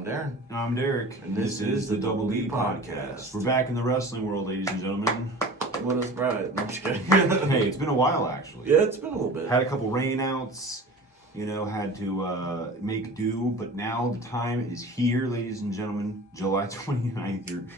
I'm Darren. I'm Derek. And this is the Double E Podcast. We're back in the wrestling world, ladies and gentlemen. What a surprise. I'm just kidding. Hey, it's been a while, actually. Yeah, it's been a little bit. Had a couple rainouts, had to make do, but now the time is here, ladies and gentlemen. July 29th.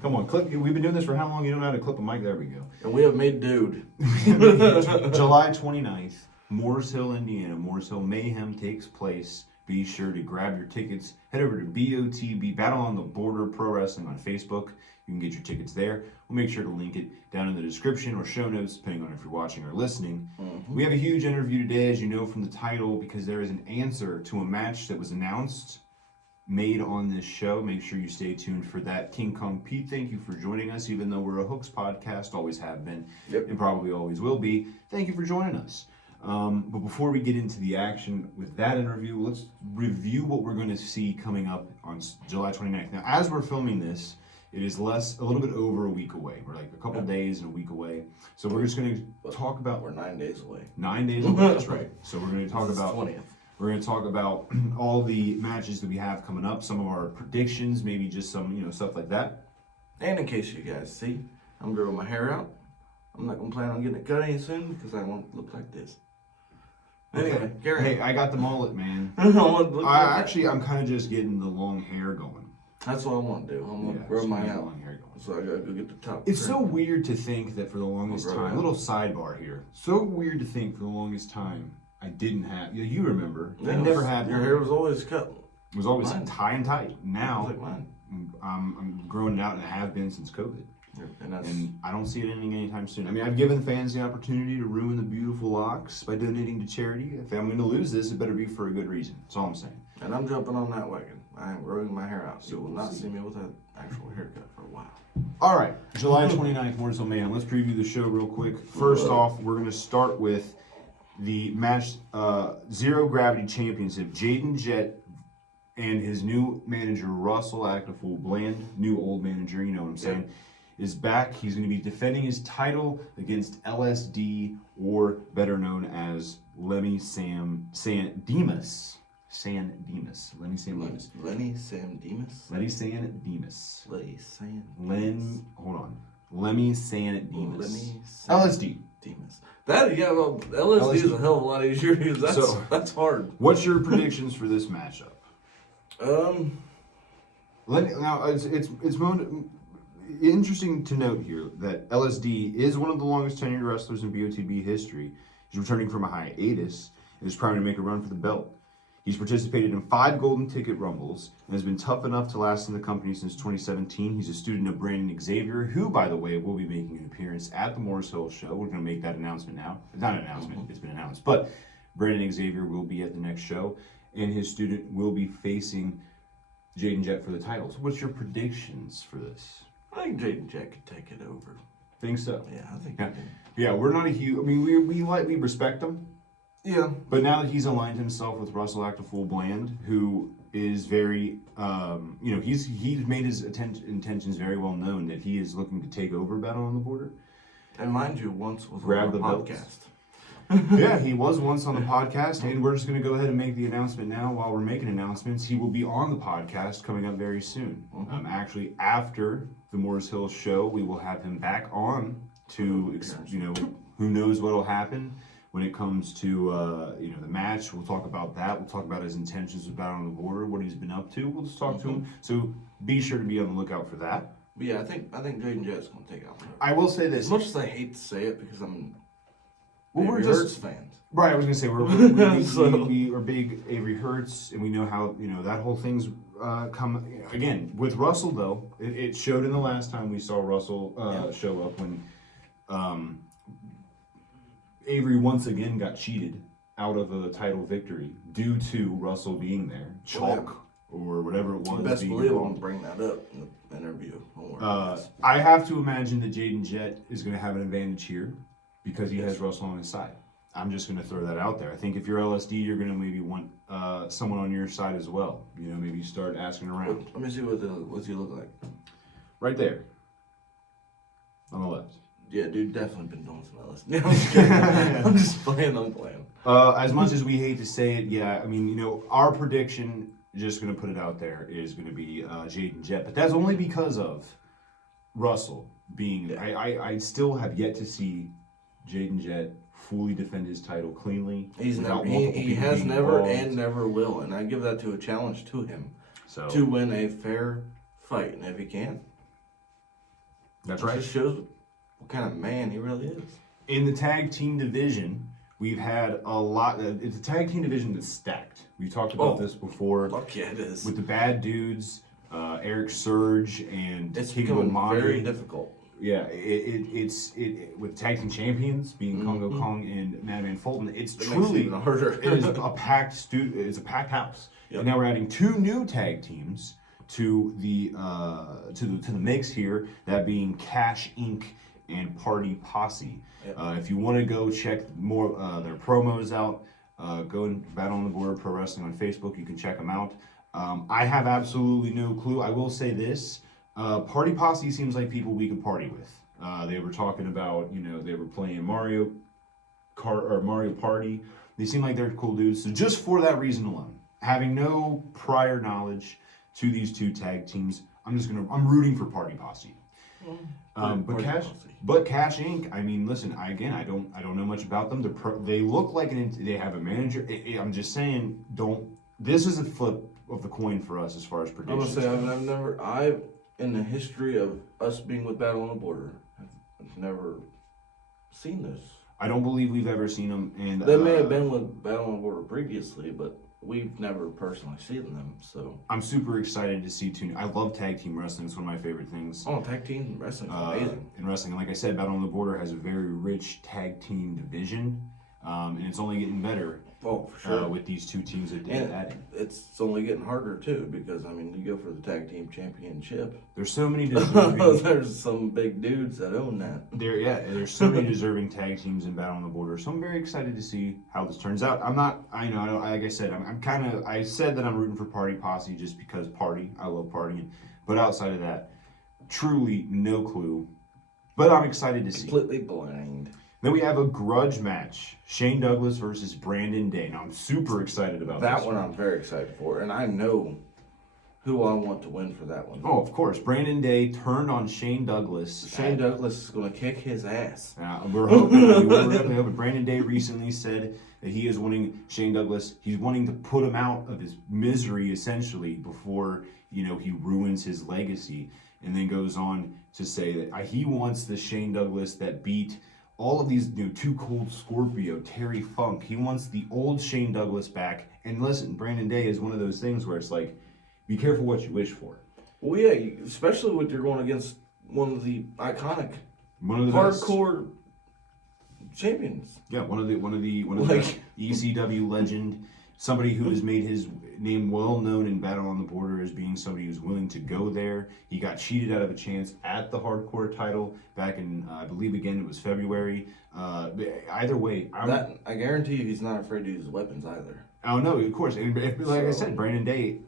Come on, clip. We've been doing this for how long? You don't know how to clip a mic? There we go. And we have made dude. July 29th, Morris Hill, Indiana. Morris Hill Mayhem takes place. Be sure to grab your tickets. Head over to BOTB, Battle on the Border Pro Wrestling on Facebook. You can get your tickets there. We'll make sure to link it down in the description or show notes, depending on if you're watching or listening. Mm-hmm. We have a huge interview today, as you know from the title, because there is an answer to a match that was announced, made on this show. Make sure you stay tuned for that. King Kong Pete, thank you for joining us, even though we're a Hooks podcast, always have been, and probably always will be. Thank you for joining us. But before we get into the action with that interview, let's review what we're going to see coming up on July 29th. Now, as we're filming this, it is a little bit over a week away. We're like a couple days and a week away. So we're just going to talk about... We're 9 days away. 9 days away, that's right. So we're going to talk about... 20th. We're going to talk about all the matches that we have coming up, some of our predictions, maybe just some, stuff like that. And in case you guys see, I'm growing my hair out. I'm not going to plan on getting it cut any soon because I want it to look like this. Anyway, Gary. Hey, I got the mullet, man. I'm kind of just getting the long hair going. That's what I want to do. I'm going to grow my out. Long hair going. So I got to go get the top. It's so weird to think that for the longest time, little sidebar here. So weird to think for the longest time, I didn't have, you remember, I never had. Your hair was always cut. It was always tie and tight. Now, like mine. I'm growing it out and I have been since COVID. And I don't see it ending anytime soon. I mean, I've given fans the opportunity to ruin the beautiful locks by donating to charity. If I'm going to lose this, it better be for a good reason. That's all I'm saying. And I'm jumping on that wagon. I am growing my hair out. So you will not see me with an actual haircut for a while. All right, July 29th, Morris Hill Mayhem. Let's preview the show real quick. First off, we're going to start with the match, Zero Gravity Championship. Jaden Jett and his new manager, Russell Actifool Bland, new old manager, you know what I'm saying, is back. He's going to be defending his title against LSD, or better known as Lenny Sam Demas. Lenny Sam Demas. Lenny Sam Demas? Lenny San Demas. Lenny San Demas. Hold on. Lemmy San Demas. LSD. Demas. LSD is a hell of a lot easier to use. That's hard. What's your predictions for this matchup? Now it's interesting to note here that LSD is one of the longest tenured wrestlers in BOTB history. He's returning from a hiatus and is trying to make a run for the belt. He's participated in 5 Golden Ticket Rumbles and has been tough enough to last in the company since 2017. He's a student of Brandon Xavier, who, by the way, will be making an appearance at the Morris Hill show. We're going to make that announcement now. It's not an announcement, it's been announced. But Brandon Xavier will be at the next show, and his student will be facing Jaden Jett for the title. So what's your predictions for this? I think Jaden Jett could take it over. Think so? Yeah, I think. Yeah, we're not a huge. I mean, we respect him. Yeah. But now that he's aligned himself with Russell Actifool Bland, who is very, he's made his intentions very well known that he is looking to take over Battle on the Border. And mind you, once was on the podcast. Yeah, he was once on the podcast, and we're just going to go ahead and make the announcement now. While we're making announcements, he will be on the podcast coming up very soon. Actually, after the Morris Hill show, we will have him back on to, who knows what will happen when it comes to, the match. We'll talk about that. We'll talk about his intentions with Battle on the Border, what he's been up to. We'll just talk to him. So be sure to be on the lookout for that. But yeah, I think Jaden Jett's going to take out. I will say this. As much as I hate to say it because I'm... we're Hurts fans. Right, I was going to say, we are big Avery Hurts, and we know how, that whole thing's come... Again, with Russell, though, it showed in the last time we saw Russell show up when Avery once again got cheated out of a title victory due to Russell being there. Chalk or whatever it was. Best believe I'm going to bring that up in the interview. I have to imagine that Jaden Jett is going to have an advantage here because he has Russell on his side. I'm just going to throw that out there. I think if you're LSD, you're going to maybe want someone on your side as well. Maybe start asking around. Let me see what's he look like. Right there. On the left. Yeah, dude, definitely been doing some LSD. I'm just kidding. I'm just playing. As much as we hate to say it, yeah, I mean, our prediction just going to put it out there, is going to be Jaden Jett. But that's only because of Russell being... Yeah. I still have yet to see Jaden Jett fully defend his title cleanly. He has never and never will. And I give that to a challenge to him. To win a fair fight. And if he can... That's right. It just shows what kind of man he really is. In the tag team division, we've had a lot. It's a tag team division that's stacked. We talked about this before. Fuck yeah, it is. With the bad dudes, Eric Surge and It's King becoming Omari. very difficult. Yeah, it's with tag team champions being Congo Kong and Madman Fulton. It's truly even harder. It is a packed It's a packed house. Yep. And now we're adding 2 new tag teams to the mix here. That being Cash Inc. and Party Posse. Yep. If you want to go check more their promos out, go and Battle on the Border Pro Wrestling on Facebook. You can check them out. I have absolutely no clue. I will say this: Party Posse seems like people we could party with. They were talking about, they were playing Mario Kart or Mario Party. They seem like they're cool dudes. So just for that reason alone, having no prior knowledge to these 2 tag teams, I'm rooting for Party Posse. But Cash Inc. I mean, listen. I don't know much about them. They look like they have a manager. I'm just saying, This is a flip of the coin for us as far as predictions. I'm gonna say I've in the history of us being with Battle on the Border, I've never seen this. I don't believe we've ever seen them. And they may have been with Battle on the Border previously, but we've never personally seen them. So I'm super excited to see 2. I love tag team wrestling. It's one of my favorite things. Oh, tag team wrestling is amazing. In wrestling, and like I said, Battle on the Border has a very rich tag team division, and it's only getting better. Oh, for sure. With these 2 teams that they're adding. It's only getting harder too, because you go for the tag team championship. There's so many deserving. There's some big dudes that own that. There's so many deserving tag teams in Battle on the Border. So I'm very excited to see how this turns out. Like I said, I said that I'm rooting for Party Posse just because I love partying. But outside of that, truly no clue. But I'm excited to see. Completely blind. Then we have a grudge match. Shane Douglas versus Brandon Day. Now, I'm super excited about that this one. I'm very excited for. And I know who I want to win for that one. Oh, of course. Brandon Day turned on Shane Douglas. Shane Douglas is going to kick his ass. We're hoping. We're definitely hoping. Brandon Day recently said that he is wanting Shane Douglas. He's wanting to put him out of his misery, essentially, before, he ruins his legacy. And then goes on to say that he wants the Shane Douglas that beat all of these, Too Cold Scorpio, Terry Funk. He wants the old Shane Douglas back. And listen, Brandon Day is one of those things where it's like, be careful what you wish for. Well, yeah, especially when you're going against one of the iconic, hardcore champions. Yeah, one of the best ECW legend, somebody who has made his name well known in Battle on the Border as being somebody who's willing to go there. He got cheated out of a chance at the hardcore title back in, I believe again it was February. Either way, I guarantee you he's not afraid to use weapons either. Oh no, of course. And I said, Brandon Day,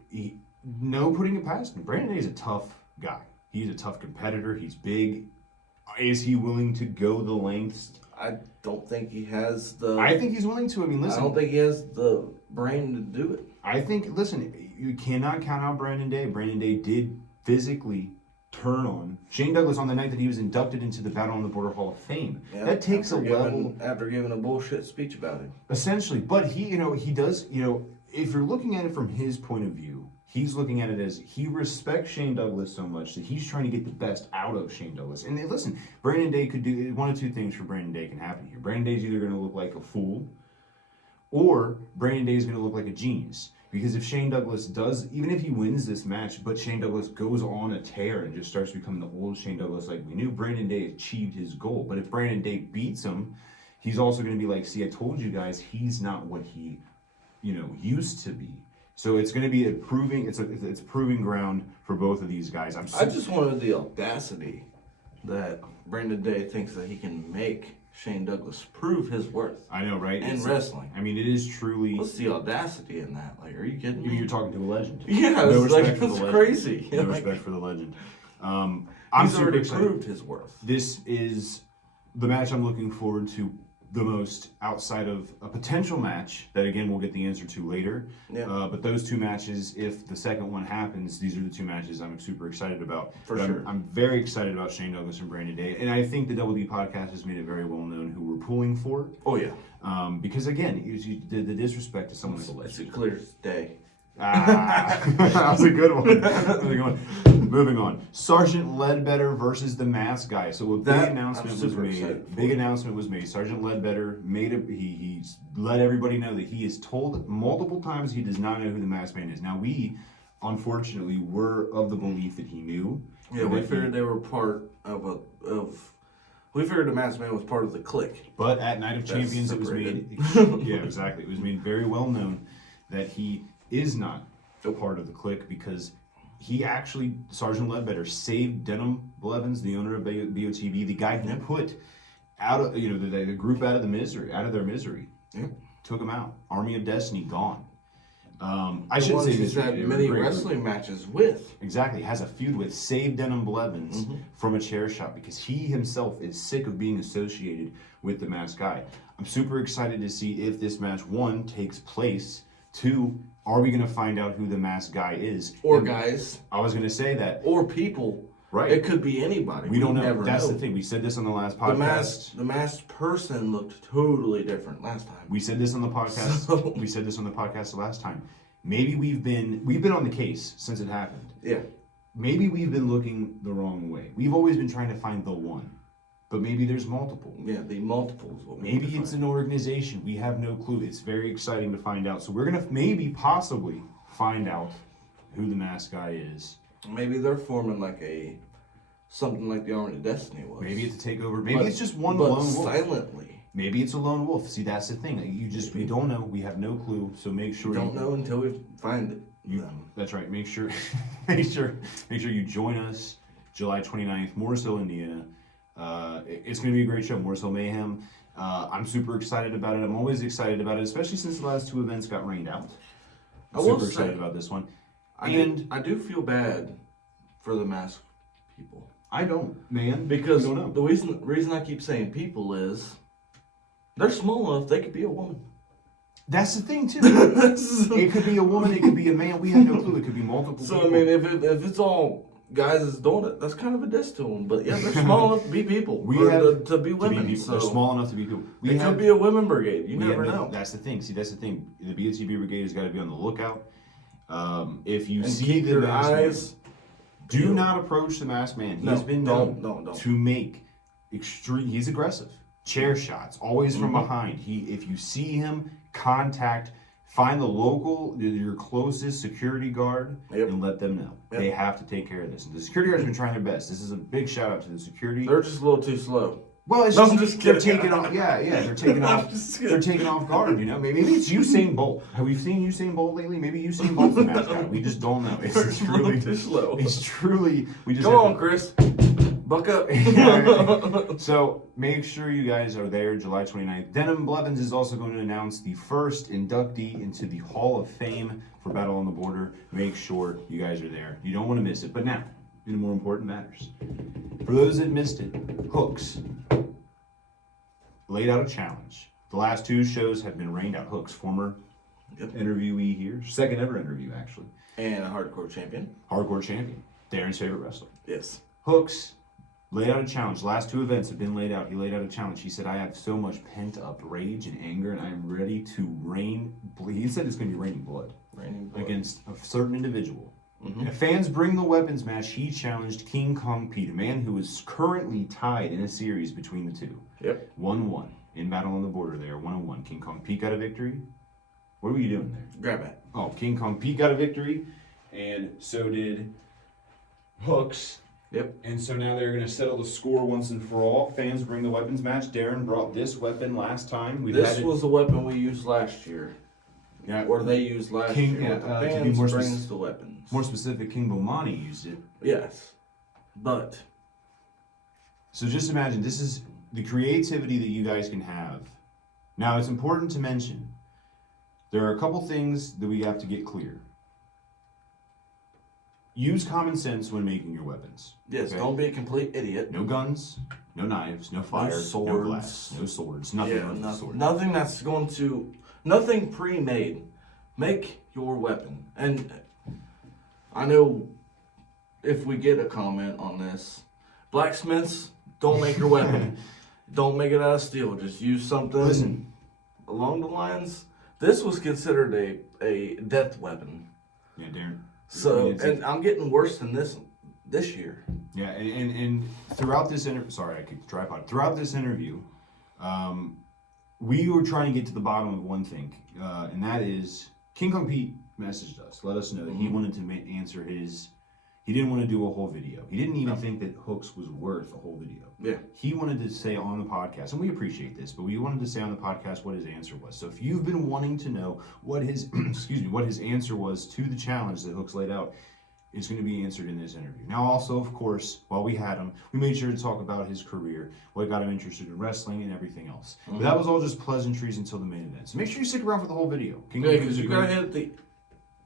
no putting it past him. Brandon Day is a tough guy. He's a tough competitor. He's big. Is he willing to go the lengths? I don't think he has the... I think he's willing to. I mean, listen. I don't think he has the brain to do it. I think, listen, you cannot count out Brandon Day. Brandon Day did physically turn on Shane Douglas on the night that he was inducted into the Battle on the Border Hall of Fame. Yeah, that takes a level... After giving a bullshit speech about it. Essentially. But he does, if you're looking at it from his point of view, he's looking at it as he respects Shane Douglas so much that he's trying to get the best out of Shane Douglas. And listen, Brandon Day could do one of 2 things for Brandon Day can happen here. Brandon Day's either going to look like a fool or Brandon Day is going to look like a genius. Because if Shane Douglas does, even if he wins this match, but Shane Douglas goes on a tear and just starts becoming the old Shane Douglas like we knew, Brandon Day achieved his goal. But if Brandon Day beats him, he's also going to be like, see, I told you guys, he's not what he, used to be. So it's going to be it's proving ground for both of these guys. I just wanted the audacity that Brandon Day thinks that he can make Shane Douglas prove his worth. I know, right? In wrestling. I mean, it is truly... What's the audacity in that? Like, are you kidding me? You're talking to a legend. Yeah, no it's crazy. No respect for the legend. He's already proved his worth. This is the match I'm looking forward to the most outside of a potential match that, again, we'll get the answer to later. Yeah. But those two matches, if the second one happens, these are the two matches I'm super excited about. For But sure. I'm very excited about Shane Douglas and Brandon Day. And I think the Double D podcast has made it very well known who we're pulling for. Oh, yeah. Because, again, the disrespect to someone like It's a clear day. that was a good one. That was a good one. Moving on. Sergeant Ledbetter versus the Mask Guy. So a big That announcement I'm was super made. excited for. Big announcement was made. Sergeant Ledbetter he let everybody know that he is told multiple times he does not know who the Masked Man is. Now we, unfortunately, were of the belief that he knew. Yeah, we figured they were part of we figured the Masked Man was part of the clique. But at Night of Champions, it was made. separated. Yeah, exactly. It was made very well known that he is not a part of the clique because he actually, Sergeant Ledbetter, saved Denim Blevins, the owner of BOTB, the guy who put out of the group out of their misery. Yep. Took him out. Army of Destiny gone. I The should ones say he's this. had it was many a great wrestling matches with. Exactly, has a feud with Save Denim Blevins from a chair shot because he himself is sick of being associated with the Masked Guy. I'm super excited to see if this match, one, takes place. Two, are we going to find out who the Masked Guy is? Or And guys. I was going to say that. Or people. Right. It could be anybody. We don't know. Never That's know. the thing. We said this on the last podcast. The masked person looked totally different last time. We said this on the podcast. So- We said this on the podcast the last time. Maybe we've been on the case since it happened. Yeah. Maybe we've been looking the wrong way. We've always been trying to find the one, but maybe there's multiple. Yeah, the multiples. Maybe it's an organization. We have no clue. It's very exciting to find out. So we're gonna possibly find out who the Masked Guy is. Maybe they're forming something like the Army of Destiny was. Maybe it's a takeover. Maybe it's just one but lone wolf. silently. Maybe it's a lone wolf. See, that's the thing. We don't know. We have no clue. So make sure We don't know until we find it. That's right. Make sure you join us July 29th, Morris Hill, Indiana. It's going to be a great show, Morris Hill Mayhem. I'm super excited about it. I'm always excited about it, especially since the last two events got rained out. I'm super excited about this one. I do feel bad for the masked people. I don't, man. Because I don't know. the reason I keep saying people is they're small enough they could be a woman. That's the thing too. It could be a woman, it could be a man. We have no clue. It could be multiple. So people. I mean, if it's all guys that's doing it, that's kind of a diss to them. But yeah, they're small enough to be people. To be women. People. So They're small enough to be people. It could be a women brigade. You never know. That's the thing. See, that's the thing. The BOTB brigade has got to be on the lookout. If you And see keep the your masked eyes. man, do not approach the masked man. He's been known don't. to make extreme. He's aggressive. Chair shots, always from behind. If you see him, find your closest security guard, and let them know. Yep. They have to take care of this. And the security guards have been trying their best. This is a big shout out to the security. They're just a little too slow. Well, it's I'm just just they're kidding. taking off. Yeah, they're taking I'm off. just kidding. They're taking off guard. Maybe it's Usain Bolt. Have we seen Usain Bolt lately? Maybe Usain Bolt's the mascot. We just don't know. They're just a little too slow. It's truly. We just Come on, Chris. Buck up. So make sure you guys are there July 29th. Denim Blevins is also going to announce the first inductee into the Hall of Fame for Battle on the Border. Make sure you guys are there. You don't want to miss it. But now, in more important matters. For those that missed it, Hooks laid out a challenge. The last two shows have been rained out. Hooks, former interviewee here, second ever interview actually. And a hardcore champion. Hardcore champion. Darren's favorite wrestler. Yes. Hooks laid out a challenge. Last two events have been laid out. He laid out a challenge. He said, I have so much pent up rage and anger, and I am ready to rain. He said it's going to be raining blood against a certain individual. In a fans bring the weapons match, he challenged King Kong Pete, a man who is currently tied in a series between the two. Yep. 1-1 in Battle on the Border there. 1-1. King Kong Pete got a victory. What were you doing there? Grab it. Oh, King Kong Pete got a victory, and so did Hooks. Yep. And so now they're going to settle the score once and for all. Fans bring the weapons match. Darren brought this weapon last time. This was the weapon we used last year. Yeah, Or they used last King- year. yeah, But the to be fans more brings the weapons. more specific, King Bomani used it. Yes. But So just imagine, this is the creativity that you guys can have. Now, it's important to mention, there are a couple things that we have to get clear. use common sense when making your weapons. Yes, don't be a complete idiot. No guns, no knives, no fire, no glass, no swords, nothing. Yeah, nothing that's going to, nothing pre-made. Make your weapon. And I know if we get a comment on this, blacksmiths, don't make your weapon. Don't make it out of steel. Just use something along the lines. This was considered a death weapon. Yeah, Darren. So, and I'm getting worse than this year. Yeah, and throughout this interview, sorry, I kicked the tripod. Throughout this interview, we were trying to get to the bottom of one thing, and that is King Kong Pete messaged us, let us know that he wanted to answer his. He didn't want to do a whole video. He didn't even think that hooks was worth a whole video. Yeah. He wanted to say on the podcast, and we appreciate this, but we wanted to say on the podcast what his answer was. So if you've been wanting to know what his what his answer was to the challenge that Hooks laid out, is going to be answered in this interview. Now, also, of course, while we had him, we made sure to talk about his career, what got him interested in wrestling, and everything else. But that was all just pleasantries until the main event. So make sure you stick around for the whole video. Yeah, because you gotta hit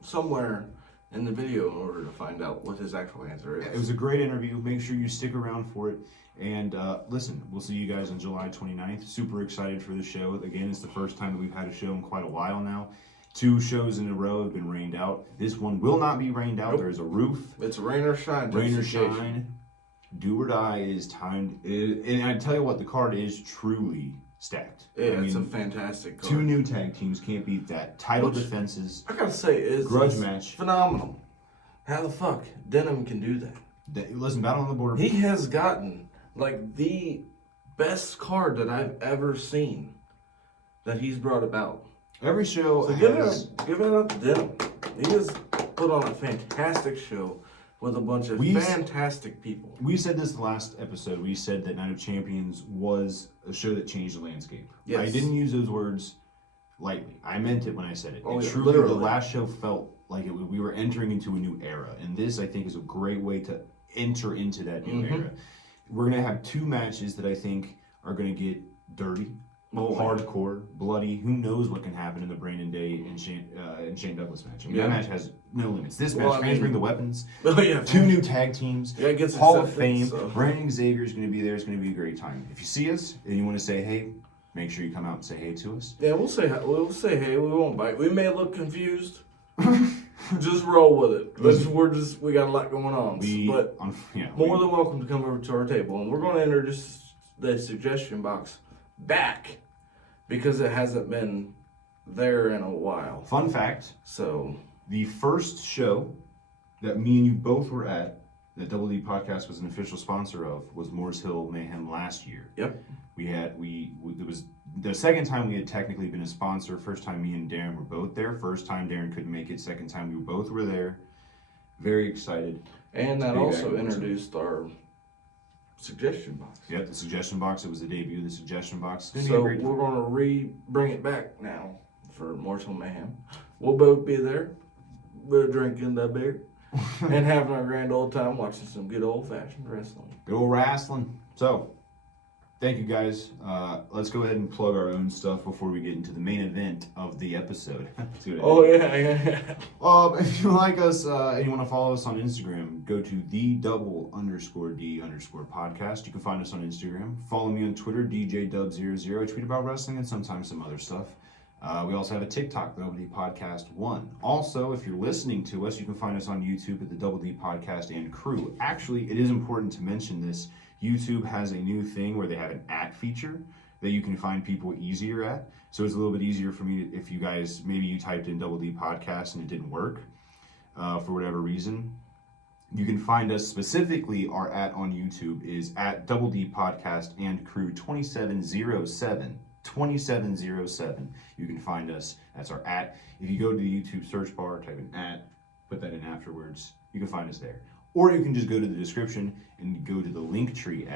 somewhere in the video in order to find out what his actual answer is. It was a great interview. Make sure you stick around for it. And listen, we'll see you guys on July 29th. Super excited for the show. Again, it's the first time that we've had a show in quite a while now. 2 shows in a row have been rained out. This one will not be rained out. Nope. There is a roof. It's rain or shine. Rain or shine. Do or die is timed. And I tell you what, the card is truly stacked. Yeah, it's a fantastic card. 2 new tag teams, can't beat that. Title defenses. I gotta say, is grudge match. Phenomenal. How the fuck Denim can do that? Listen, Battle on the Border. He has gotten like the best card that I've ever seen that he's brought about. Every show. So give it up to Denim. He has put on a fantastic show with a bunch of fantastic people. We said this last episode. We said that Night of Champions was a show that changed the landscape. Yes. I didn't use those words lightly. I meant it when I said it. Oh, yeah, truly, literally. The last show felt like we were entering into a new era. And this, I think, is a great way to enter into that new era. We're going to have 2 matches that I think are going to get dirty, hardcore, bloody. Who knows what can happen in the Brandon Day and Shane Douglas match. I mean, that match has no limits. This match, fans bring the weapons. 2 new tag teams. Yeah, it gets Hall of Fame. So. Brandon Xavier is going to be there. It's going to be a great time. If you see us and you want to say hey, make sure you come out and say hey to us. Yeah, we'll say hey. We won't bite. We may look confused. Just roll with it. We got a lot going on. More than welcome to come over to our table, and we're going to introduce the suggestion box back because it hasn't been there in a while. Fun fact. So the first show that me and you both were at, that Double D Podcast was an official sponsor of, was Morris Hill Mayhem last year. Yep. It was the second time we had technically been a sponsor. First time me and Darren were both there. First time Darren couldn't make it. Second time we both were there. Very excited. And that also introduced our suggestion box. Yep, the suggestion box. It was the debut of the suggestion box. So we're going to bring it back now for Morris Hill Mayhem. We'll both be there. We're drinking the beer and having our grand old time watching some good old-fashioned wrestling. Good old wrestling. So, thank you guys. Let's go ahead and plug our own stuff before we get into the main event of the episode. If you like us and you want to follow us on Instagram, go to _D_podcast. You can find us on Instagram. Follow me on Twitter, DJDub00. I tweet about wrestling and sometimes some other stuff. We also have a TikTok, the Double D Podcast 1. Also, if you're listening to us, you can find us on YouTube at the Double D Podcast and Crew. Actually, it is important to mention this. YouTube has a new thing where they have an @ feature that you can find people easier at. So it's a little bit easier for me if you guys, maybe you typed in Double D Podcast and it didn't work for whatever reason. You can find us specifically, our @ on YouTube is @ Double D Podcast and Crew 2707. 2707. You can find us. That's our @. If you go to the YouTube search bar, type in @, put that in afterwards, you can find us there. Or you can just go to the description and go to the Linktree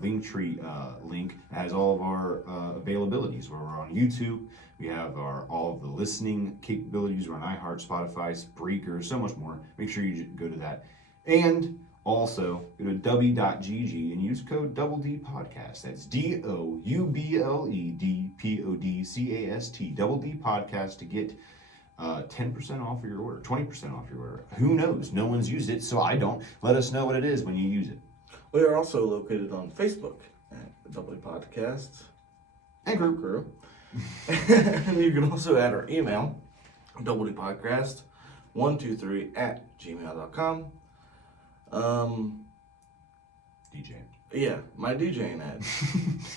Linktree link that has all of our availabilities. Where we're on YouTube, we have all of the listening capabilities. We're on iHeart, Spotify, Spreaker, so much more. Make sure you go to that. And also, go to w.gg and use code Double D Podcast. That's DOUBLEDPODCAST. Double D Podcast to get 10% off your order, 20% off your order. Who knows? No one's used it, so I don't. Let us know what it is when you use it. We are also located on Facebook at the Double Podcast And group. Crew. And you can also add our email, doublepodcast123@gmail.com. DJ. Yeah, my DJing ad.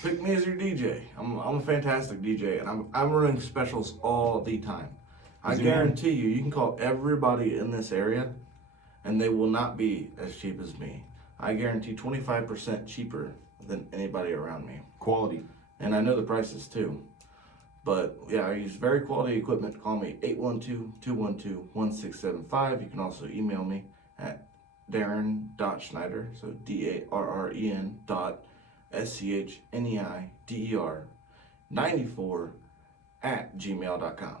Pick me as your DJ. I'm a fantastic DJ, and I'm running specials all the time. I guarantee you can call everybody in this area, and they will not be as cheap as me. I guarantee 25% cheaper than anybody around me. Quality. And I know the prices too. But yeah, I use very quality equipment. Call me 812-212-1675. You can also email me at Darren.Schneider, so DARREN.SCHNEIDER94@gmail.com.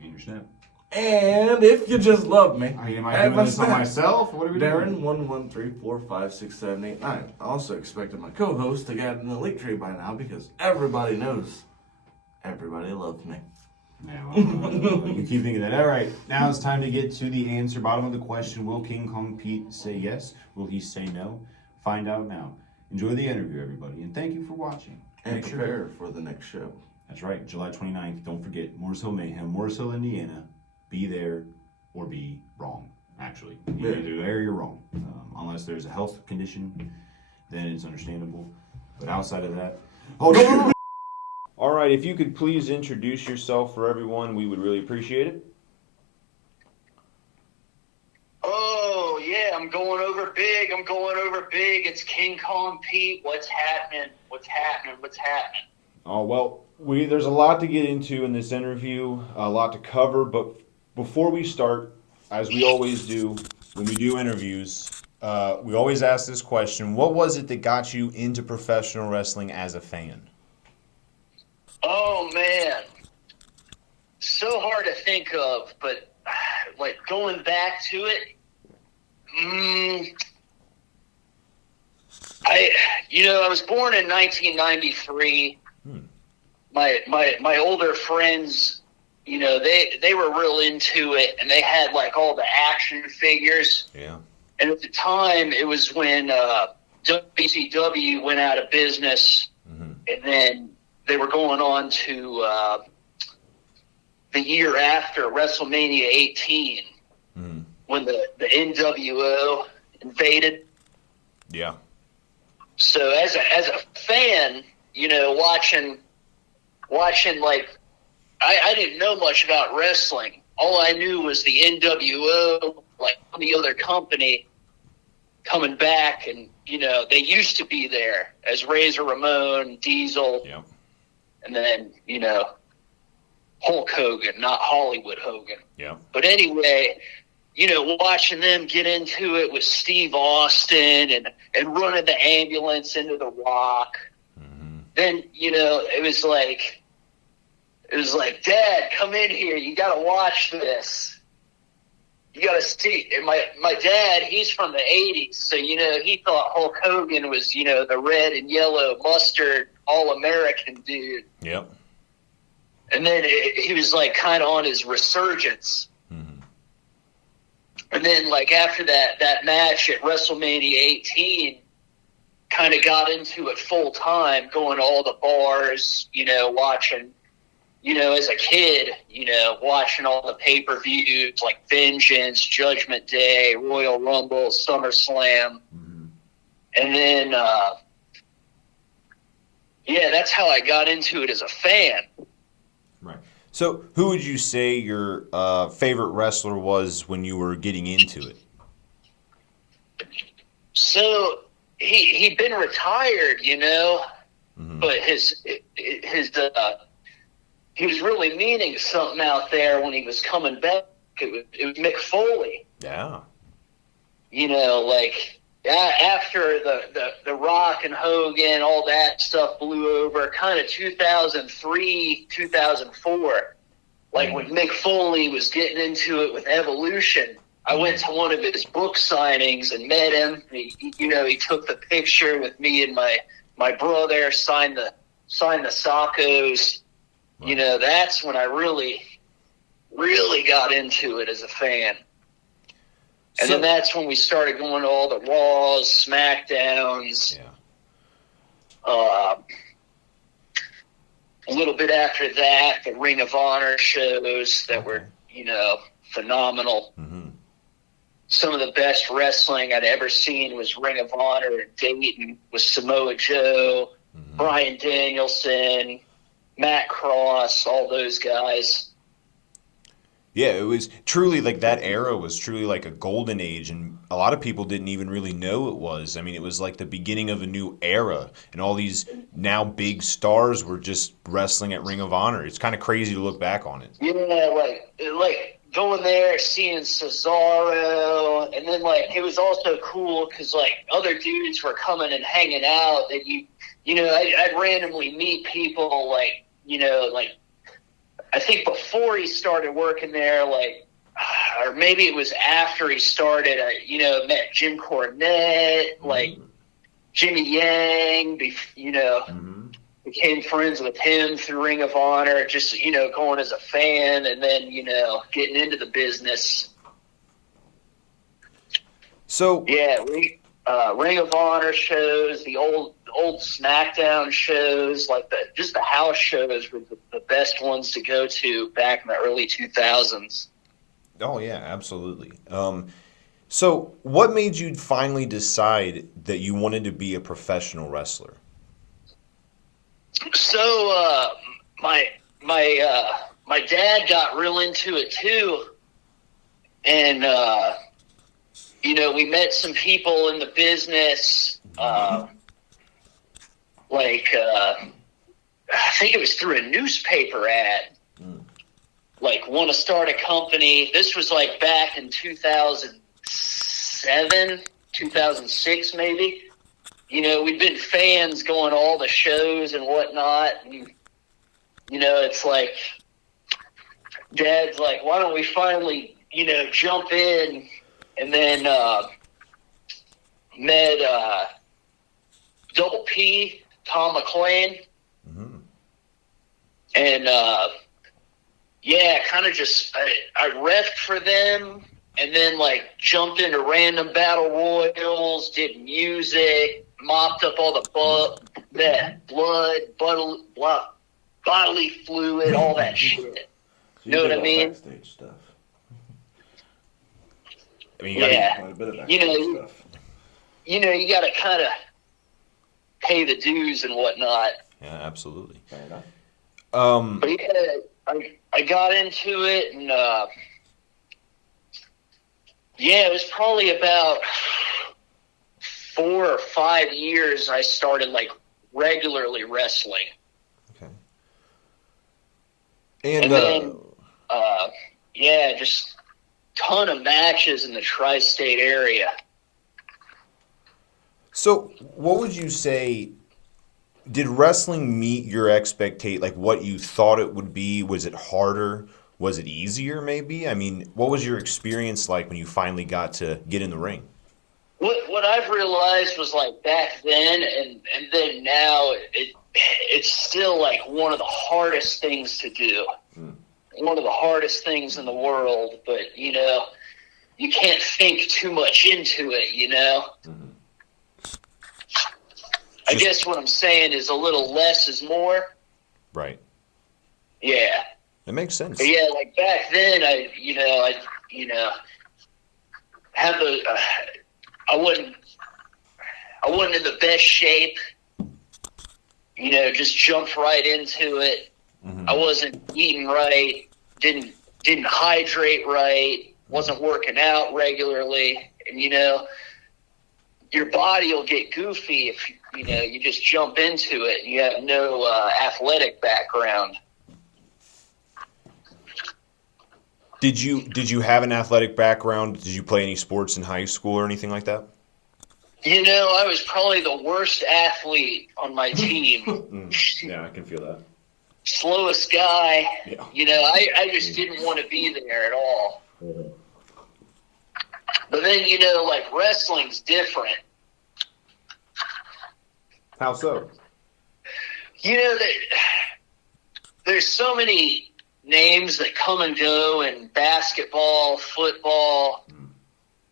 In your snap. And if you just love me, Am I doing this on myself? What are we doing? Darren11345678. I also expected my co-host to get in the link tree by now because everybody knows everybody loves me. Now, you keep thinking that. All right, now it's time to get to the answer. Bottom of the question: will King Kong Pete say yes? Will he say no? Find out now. Enjoy the interview, everybody, and thank you for watching. And prepare for the next show. That's right, July 29th. Don't forget, Morris Hill Mayhem, Morris Hill, Indiana. Be there or be wrong, actually. You're either there or you're wrong. Unless there's a health condition, then it's understandable. But outside of that... Oh, no! All right, if you could please introduce yourself for everyone, we would really appreciate it. Oh, yeah, I'm going over big. It's King Kong Pete. What's happening? Oh, well, there's a lot to get into in this interview, a lot to cover, but before we start, as we always do when we do interviews, we always ask this question: what was it that got you into professional wrestling as a fan? Oh, man. So hard to think of, but like going back to it, I was born in 1993. My older friends, they were real into it, and they had like all the action figures. Yeah. And at the time, it was when WCW went out of business, and then they were going on to the year after WrestleMania 18, when the NWO invaded. Yeah. So as a fan, watching like I didn't know much about wrestling. All I knew was the NWO, like the other company, coming back, and they used to be there as Razor Ramon, Diesel, and then Hulk Hogan, not Hollywood Hogan. Yeah. But anyway, watching them get into it with Steve Austin and running the ambulance into the Rock. Then, it was like, Dad, come in here. You got to watch this. You got to see. And my dad, he's from the 80s. So, he thought Hulk Hogan was, the red and yellow mustard all-American dude. Yep. And then he was like kind of on his resurgence. And then like after that match at WrestleMania 18, kind of got into it full time, going to all the bars, watching, as a kid, watching all the pay-per-views like Vengeance, Judgment Day, Royal Rumble, SummerSlam. And then, that's how I got into it as a fan. Right. So who would you say your favorite wrestler was when you were getting into it? So he'd been retired, but he was really meaning something out there when he was coming back. It was Mick Foley. Yeah. After the Rock and Hogan, all that stuff blew over, kind of 2003, 2004. Like when Mick Foley was getting into it with Evolution, I went to one of his book signings and met him. He took the picture with me and my brother, signed the Sockos. Right. That's when I really really got into it as a fan. And So- then that's when we started going to all the Raws, SmackDowns. Yeah. A little bit after that, the Ring of Honor shows that were, phenomenal. Mm-hmm. Some of the best wrestling I'd ever seen was Ring of Honor in Dayton with Samoa Joe, Mm-hmm. Bryan Danielson, Matt Cross, all those guys. Yeah, it was truly like that era was truly like a golden age, and a lot of people didn't even really know it was. I mean, it was like the beginning of a new era, and all these now big stars were just wrestling at Ring of Honor. It's kind of crazy to look back on it. Yeah, like going there, seeing Cesaro, and then like it was also cool because like other dudes were coming and hanging out that I'd randomly meet people like I think before he started working there, like, or maybe it was after he started, met Jim Cornette, like Jimmy Yang, Mm-hmm. became friends with him through Ring of Honor, just, going as a fan and then, getting into the business. So Yeah, Ring of Honor shows, the old SmackDown shows, like the house shows were the best ones to go to back in the early 2000s. oh yeah, absolutely. So what made you finally decide that you wanted to be a professional wrestler? So my dad got real into it too, and we met some people in the business. I think it was through a newspaper ad. Like, want to start a company. This was like back in 2007, 2006 maybe. We'd been fans going to all the shows and whatnot. And, it's like, Dad's like, why don't we finally, jump in? And then met Double P, Tom McLean. Mm-hmm. And, kind of just, I reffed for them and then, like, jumped into random battle royals, did music, mopped up all the blood, bodily fluid, all that shit. So Know did what I all mean? Backstage stuff. I mean, you gotta, Yeah. Quite a bit of You backstage know, stuff. you got to kind of pay the dues and whatnot. yeah, absolutely. Fair enough. But yeah, I got into it, and it was probably about 4 or 5 years I started like regularly wrestling. Okay. And then, just ton of matches in the tri-state area. so what would you say? Did wrestling meet your expectate, like what you thought it would be? Was it harder? Was it easier maybe? I mean, what was your experience like when you finally got to get in the ring? What I've realized was like back then and then now it's still like one of the hardest things to do. One of the hardest things in the world, but you can't think too much into it, I guess what I'm saying is a little less is more. Right. Yeah. That makes sense. But yeah, like back then, I had I wasn't in the best shape. Just jumped right into it. Mm-hmm. I wasn't eating right. Didn't hydrate right. Wasn't working out regularly, and your body will get goofy if you just jump into it and you have no athletic background. Did you have an athletic background? Did you play any sports in high school or anything like that? I was probably the worst athlete on my team. Yeah, I can feel that. Slowest guy. Yeah. I just didn't want to be there at all. But then, like wrestling's different. How so? That there's so many names that come and go in basketball, football,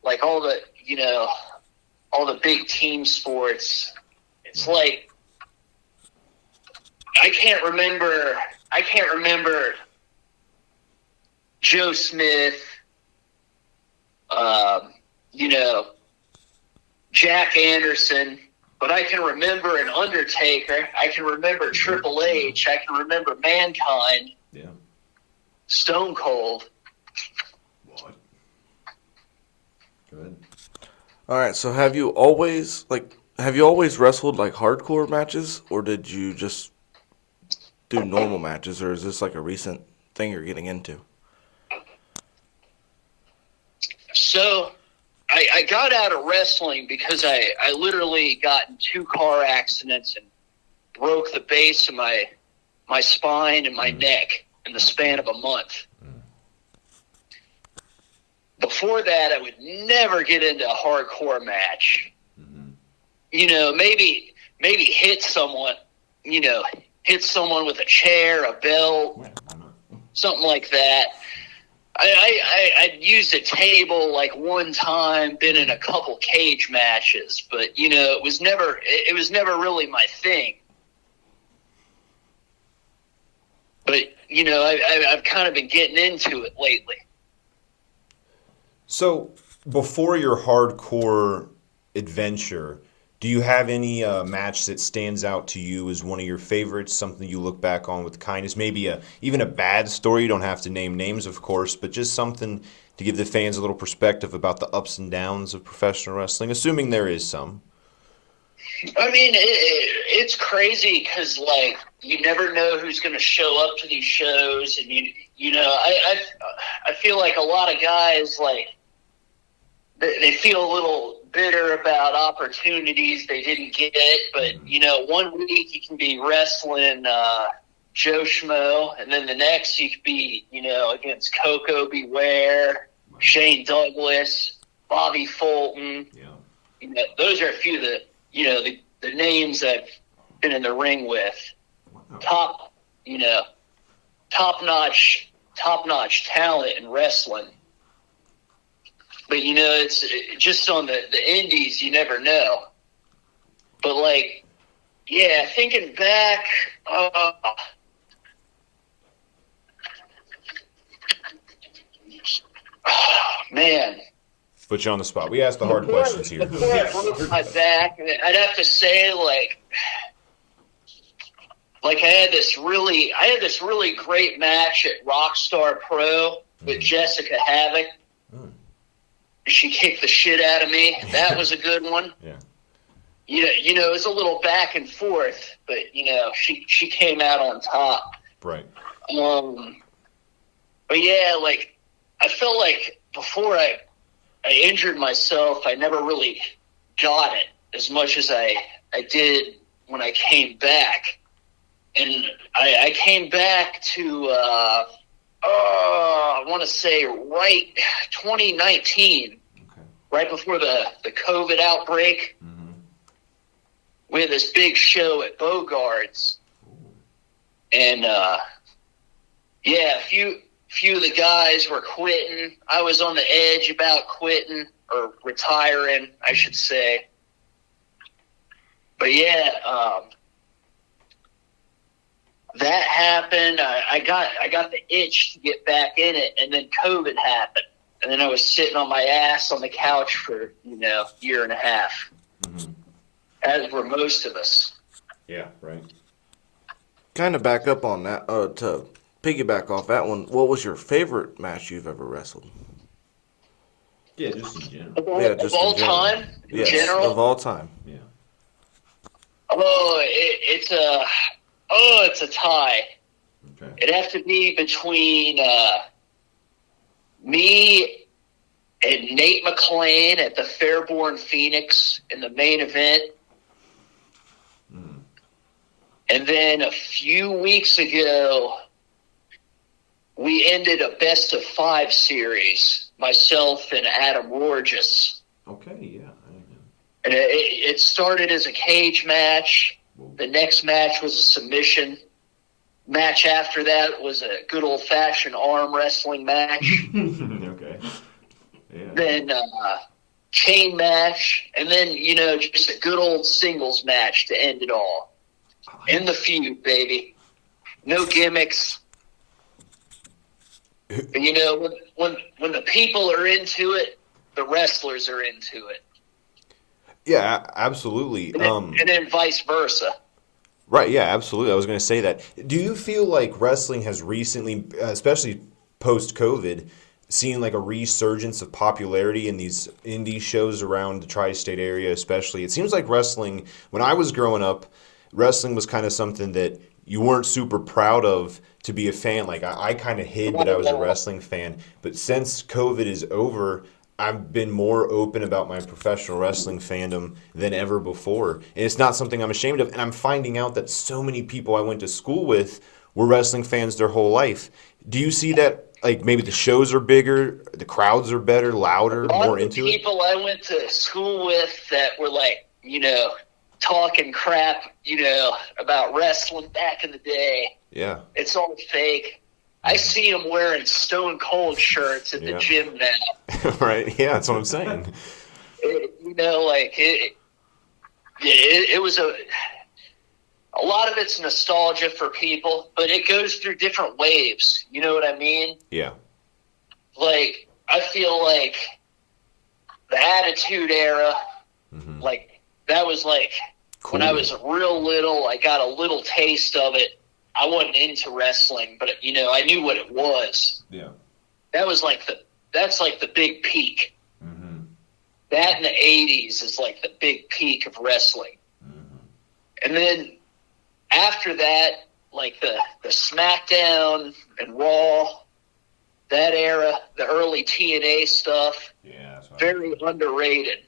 like all the, all the big team sports. It's like, I can't remember Joe Smith, Jack Anderson, but I can remember an Undertaker. I can remember Triple H. I can remember Mankind. Yeah. Stone Cold. What? Good. All right, so have you always wrestled like hardcore matches, or did you just do normal matches, or is this like a recent thing you're getting into? So I got out of wrestling because I literally got in 2 car accidents and broke the base of my spine and my neck in the span of a month. Before that, I would never get into a hardcore match. Maybe hit someone, hit someone with a chair, a belt, something like that. I'd used a table like one time, been in a couple cage matches, but it was never really my thing. But I've kind of been getting into it lately. So, before your hardcore adventure, do you have any match that stands out to you as one of your favorites, something you look back on with kindness? Maybe even a bad story. You don't have to name names, of course, but just something to give the fans a little perspective about the ups and downs of professional wrestling, assuming there is some. I mean, it's crazy because, like, you never know who's going to show up to these shows, and I feel like a lot of guys, like, they feel a little bitter about opportunities they didn't get, but one week you can be wrestling Joe Schmo, and then the next you could be against Coco Beware, Shane Douglas, Bobby Fulton. Those are a few of the the names I've been in the ring with. Top notch talent in wrestling. But, it's just on the indies, you never know. But, like, yeah, thinking back, man. Put you on the spot. We asked the hard questions here. Before I broke my back, I'd have to say, like I had this really great match at Rockstar Pro with Jessica Havoc. She kicked the shit out of me. That was a good one. Yeah. It was a little back and forth, but she came out on top. Right. But yeah, like I felt like before I injured myself, I never really got it as much as I did when I came back. And I came back to I want to say right 2019, right before the COVID outbreak. We had this big show at Bogart's, and a few of the guys were quitting. I was on the edge about quitting or retiring, I should say. But yeah, that happened. I got the itch to get back in it, and then COVID happened, and then I was sitting on my ass on the couch for year and a half, as were most of us. Yeah, right. Kind of back up on that, to piggyback off that one, what was your favorite match you've ever wrestled? Yeah, just in general. Yeah, just of all in general. time? Yes, In general? of all time. Yeah. Oh, it's a tie. Okay. It'd have to be between me and Nate McClain at the Fairborn Phoenix in the main event. And then a few weeks ago, we ended a best-of-5 series, myself and Adam Rorges. Okay, yeah. And it started as a cage match. The next match was a submission. Match after that was a good old-fashioned arm wrestling match. Okay. Yeah. Then chain match, and then, just a good old singles match to end it all. In the feud, baby. No gimmicks. But, when the people are into it, the wrestlers are into it. Yeah, absolutely. And then vice versa. Right, yeah, absolutely. I was going to say that. Do you feel like wrestling has recently, especially post-COVID, seen like a resurgence of popularity in these indie shows around the tri-state area especially? It seems like wrestling, when I was growing up, wrestling was kind of something that you weren't super proud of to be a fan. Like, I kind of hid that I was a wrestling fan. But since COVID is over, I've been more open about my professional wrestling fandom than ever before. And it's not something I'm ashamed of. And I'm finding out that so many people I went to school with were wrestling fans their whole life. Do you see that, like, maybe the shows are bigger, the crowds are better, louder, more into it? People I went to school with that were like, talking crap, about wrestling back in the day. Yeah. It's all fake. I see them wearing Stone Cold shirts at the gym now. Right? Yeah, that's what I'm saying. It was a lot of it's nostalgia for people, but it goes through different waves. You know what I mean? Yeah. Like, I feel like the Attitude Era, like, that was like, Cool. when I was real little, I got a little taste of it. I wasn't into wrestling, but I knew what it was. Yeah. That's like the big peak. Mm-hmm. That in the 80s is like the big peak of wrestling. Mm-hmm. And then after that, like the SmackDown and Raw, that era, the early TNA stuff, That's what very underrated,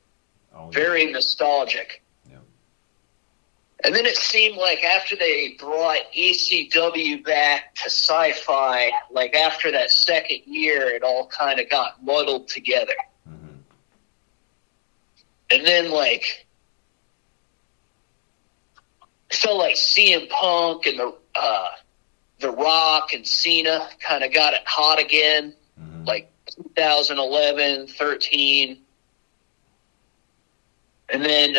very nostalgic. And then it seemed like after they brought ECW back to Sci-Fi, like after that second year, it all kind of got muddled together. Mm-hmm. And then, like, I felt like CM Punk and the Rock and Cena kind of got it hot again, like 2011, 13. And then,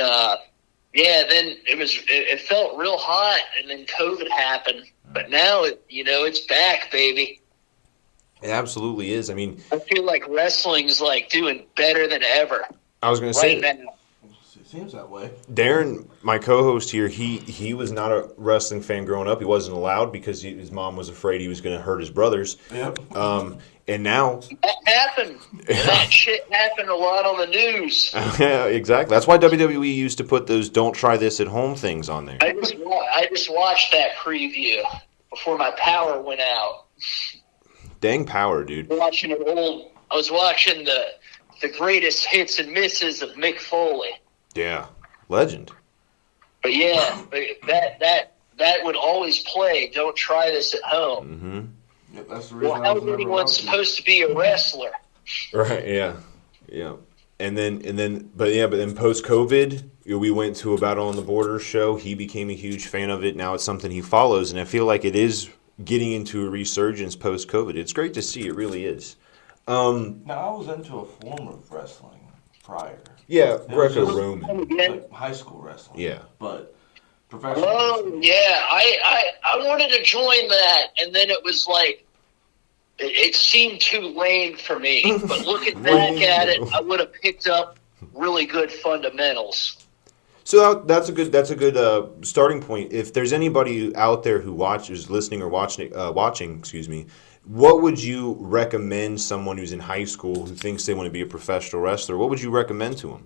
then it felt real hot, and then COVID happened. But now, it's back, baby. It absolutely is. I mean, I feel like wrestling's like doing better than ever. I was going to say, right now. It seems that way. Darren, my co-host here, he was not a wrestling fan growing up. He wasn't allowed because his mom was afraid he was going to hurt his brothers. Yep. And now That happened. That shit happened a lot on the news. yeah, exactly. That's why WWE used to put those "Don't try this at home" things on there. I just watched that preview before my power went out. Dang power, dude. I was watching the greatest hits and misses of Mick Foley. Yeah, legend. But yeah, that would always play. Don't try this at home. Mm-hmm. Yep, that's the reason. Well, how is anyone supposed to be a wrestler? Right. Yeah. Yeah. And then post COVID, we went to a Battle on the Border show. He became a huge fan of it. Now it's something he follows, and I feel like it is getting into a resurgence post COVID. It's great to see. It really is. Now, I was into a form of wrestling prior. Yeah, It was Greco-Roman. like high school wrestling. Yeah. But professional Oh wrestling. yeah, I wanted to join that, and then it was like it seemed too lame for me. But looking back at it, I would have picked up really good fundamentals. So that's a good starting point. If there's anybody out there who is listening or watching, excuse me, what would you recommend someone who's in high school who thinks they want to be a professional wrestler? What would you recommend to them?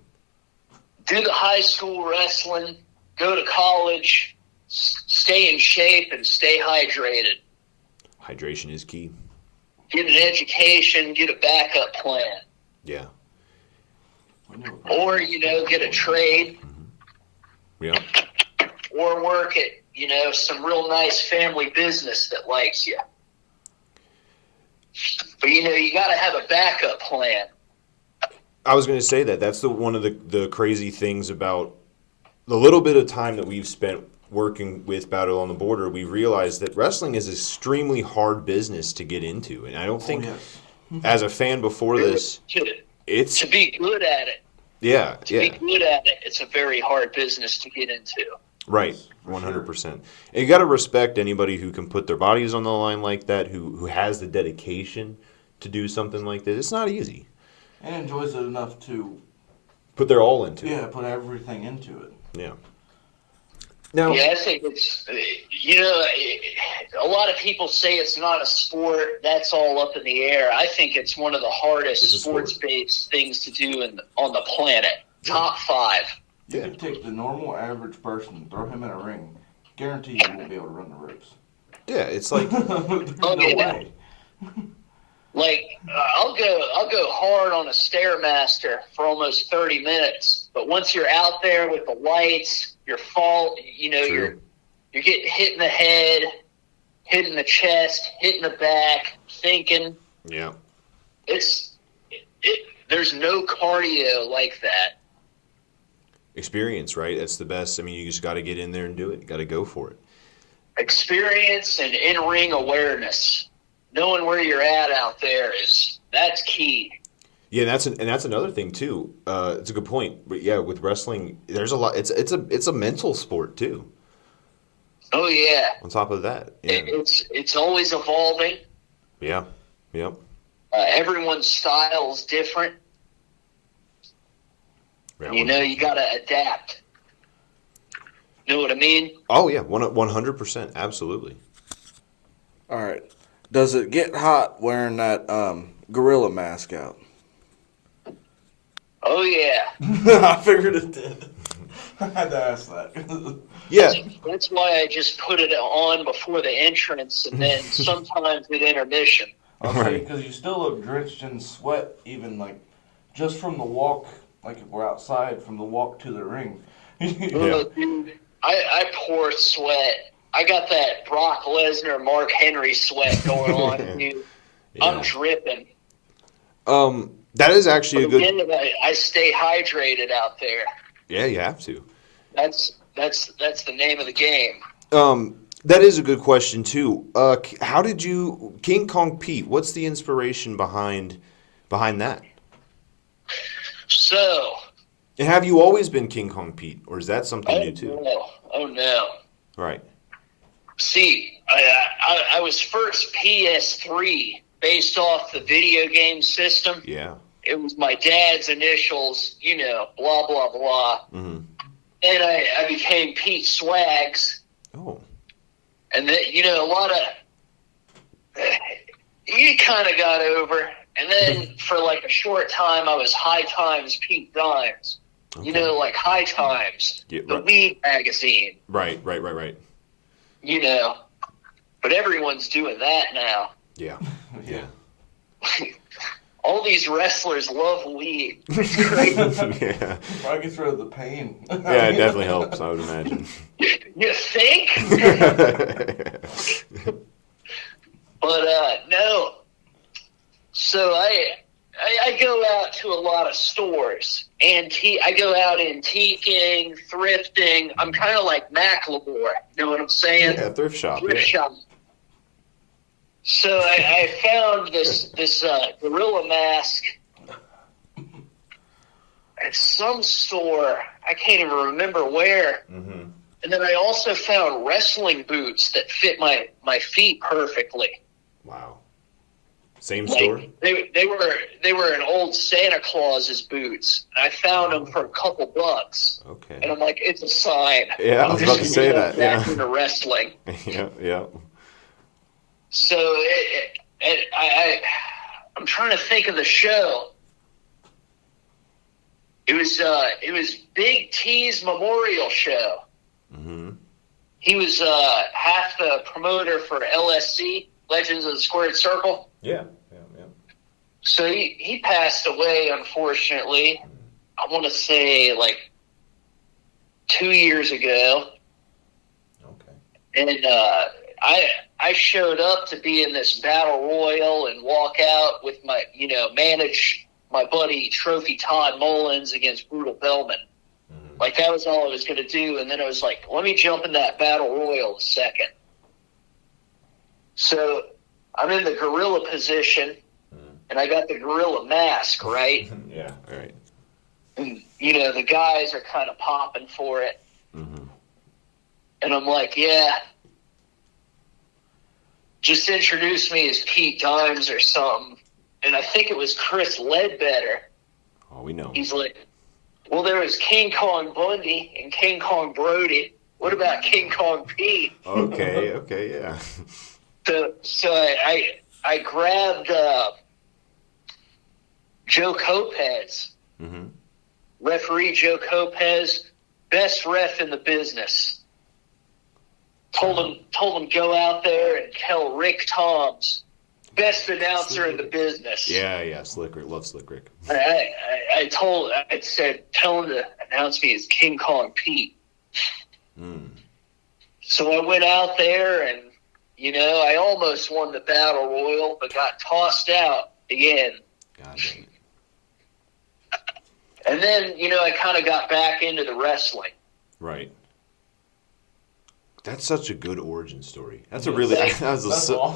Do the high school wrestling, go to college, stay in shape, and stay hydrated. Hydration is key. Get an education, get a backup plan. Yeah. Or, get a trade. Yeah. Or work at, some real nice family business that likes you. But, you got to have a backup plan. I was going to say that's one of the crazy things about the little bit of time that we've spent working with Battle on the Border, we realized that wrestling is extremely hard business to get into. And I don't think, yes. as a fan before this, it's... To be good at it. Yeah, To be good at it, it's a very hard business to get into. Right, 100%. And you got to respect anybody who can put their bodies on the line like that, who has the dedication to do something like this. It's not easy. And enjoys it enough to Put their all into it. put everything into it. Yeah. Now, Yeah, I think it's, you know, a lot of people say it's not a sport. That's all up in the air. I think it's one of the hardest It's a sport. sports-based things to do on the planet. Top 5. You could take the normal average person, throw him in a ring, guarantee you won't be able to run the ropes. yeah, it's like... There's no way. Like I'll go hard on a Stairmaster for almost 30 minutes, but once you're out there with the lights, you're True. you're getting hit in the head, hit in the chest, hit in the back, thinking. Yeah. There's no cardio like that. Experience, right? That's the best. I mean, you just got to get in there and do it. You got to go for it. Experience and in-ring awareness. Knowing where you're at out there that's key. Yeah, that's another thing too. It's a good point. But yeah, with wrestling, there's a lot. It's a mental sport too. Oh yeah. On top of that, yeah, It's always evolving. yeah, yep. Everyone's style is different. Yeah, You know, you gotta adapt. Know what I mean? Oh yeah, 100%, absolutely. All right. Does it get hot wearing that gorilla mask out? Oh yeah. I figured it did. I had to ask that. Yeah, That's why I just put it on before the entrance and then sometimes at intermission. Okay, because you still look drenched in sweat, even like just from the walk. Like if we're outside, from the walk to the ring. Yeah. Dude, I pour sweat. I got that Brock Lesnar, Mark Henry sweat going on, dude. I'm dripping. That is actually a But good. again, I stay hydrated out there. Yeah, you have to. That's the name of the game. That is a good question too. How did you King Kong Pete? What's the inspiration behind that? So, And have you always been King Kong Pete, or is that something new too? Oh no. Right. See, I was first PS3 based off the video game system. Yeah. It was my dad's initials, you know, blah, blah, blah. Mm-hmm. And I became Pete Swags. Oh. And then, you know, a lot of, you kind of got over. And then for like a short time, I was High Times Pete Dimes. Okay. You know, like High Times, Yeah, the right. weed magazine, Right. you know. But everyone's doing that now. Yeah. Yeah. All these wrestlers love weed. It's crazy. Yeah. Probably gets rid of the pain. Yeah, it definitely helps, I would imagine. You think? But no. So I go out to a lot of stores. I go out antiquing, thrifting. I'm kind of like Macklemore. You know what I'm saying? Yeah, thrift shop. Thrift Yeah. shop. So I found this gorilla mask at some store. I can't even remember where. Mm-hmm. And then I also found wrestling boots that fit my feet perfectly. Wow. Same store? Like, they were an old Santa Claus's boots. And I found them for a couple bucks. Okay. And I'm like, it's a sign. Yeah, I was about to say that. Back Yeah. into wrestling. Yeah. So I'm trying to think of the show. It was Big T's memorial show. Mm-hmm. He was half the promoter for LSC, Legends of the Squared Circle. Yeah. So he passed away, unfortunately. I want to say like 2 years ago. Okay. And I showed up to be in this battle royal and walk out with manage my buddy Trophy Todd Mullins against Brutal Bellman. Mm-hmm. Like, that was all I was going to do. And then I was like, let me jump in that battle royal a second. So I'm in the gorilla position, and I got the gorilla mask, right? Yeah, all right. And, you know, the guys are kind of popping for it. Mm-hmm. And I'm like, yeah, just introduce me as Pete Dimes or something. And I think it was Chris Ledbetter. Oh, we know. He's like, well, there was King Kong Bundy and King Kong Brody. What about King Kong Pete? Okay, yeah. So I grabbed Joe Kopez, Mm-hmm. referee Joe Kopez, best ref in the business. Told him go out there and tell Rick Toms, best announcer in the business. Yeah, Slick Rick. Love Slick Rick. I said, tell him to announce me as King Kong Pete. Mm. So I went out there and, you know, I almost won the battle royal, but got tossed out again. God dang it. And then, you know, I kind of got back into the wrestling. Right. That's such a good origin story. That's a really that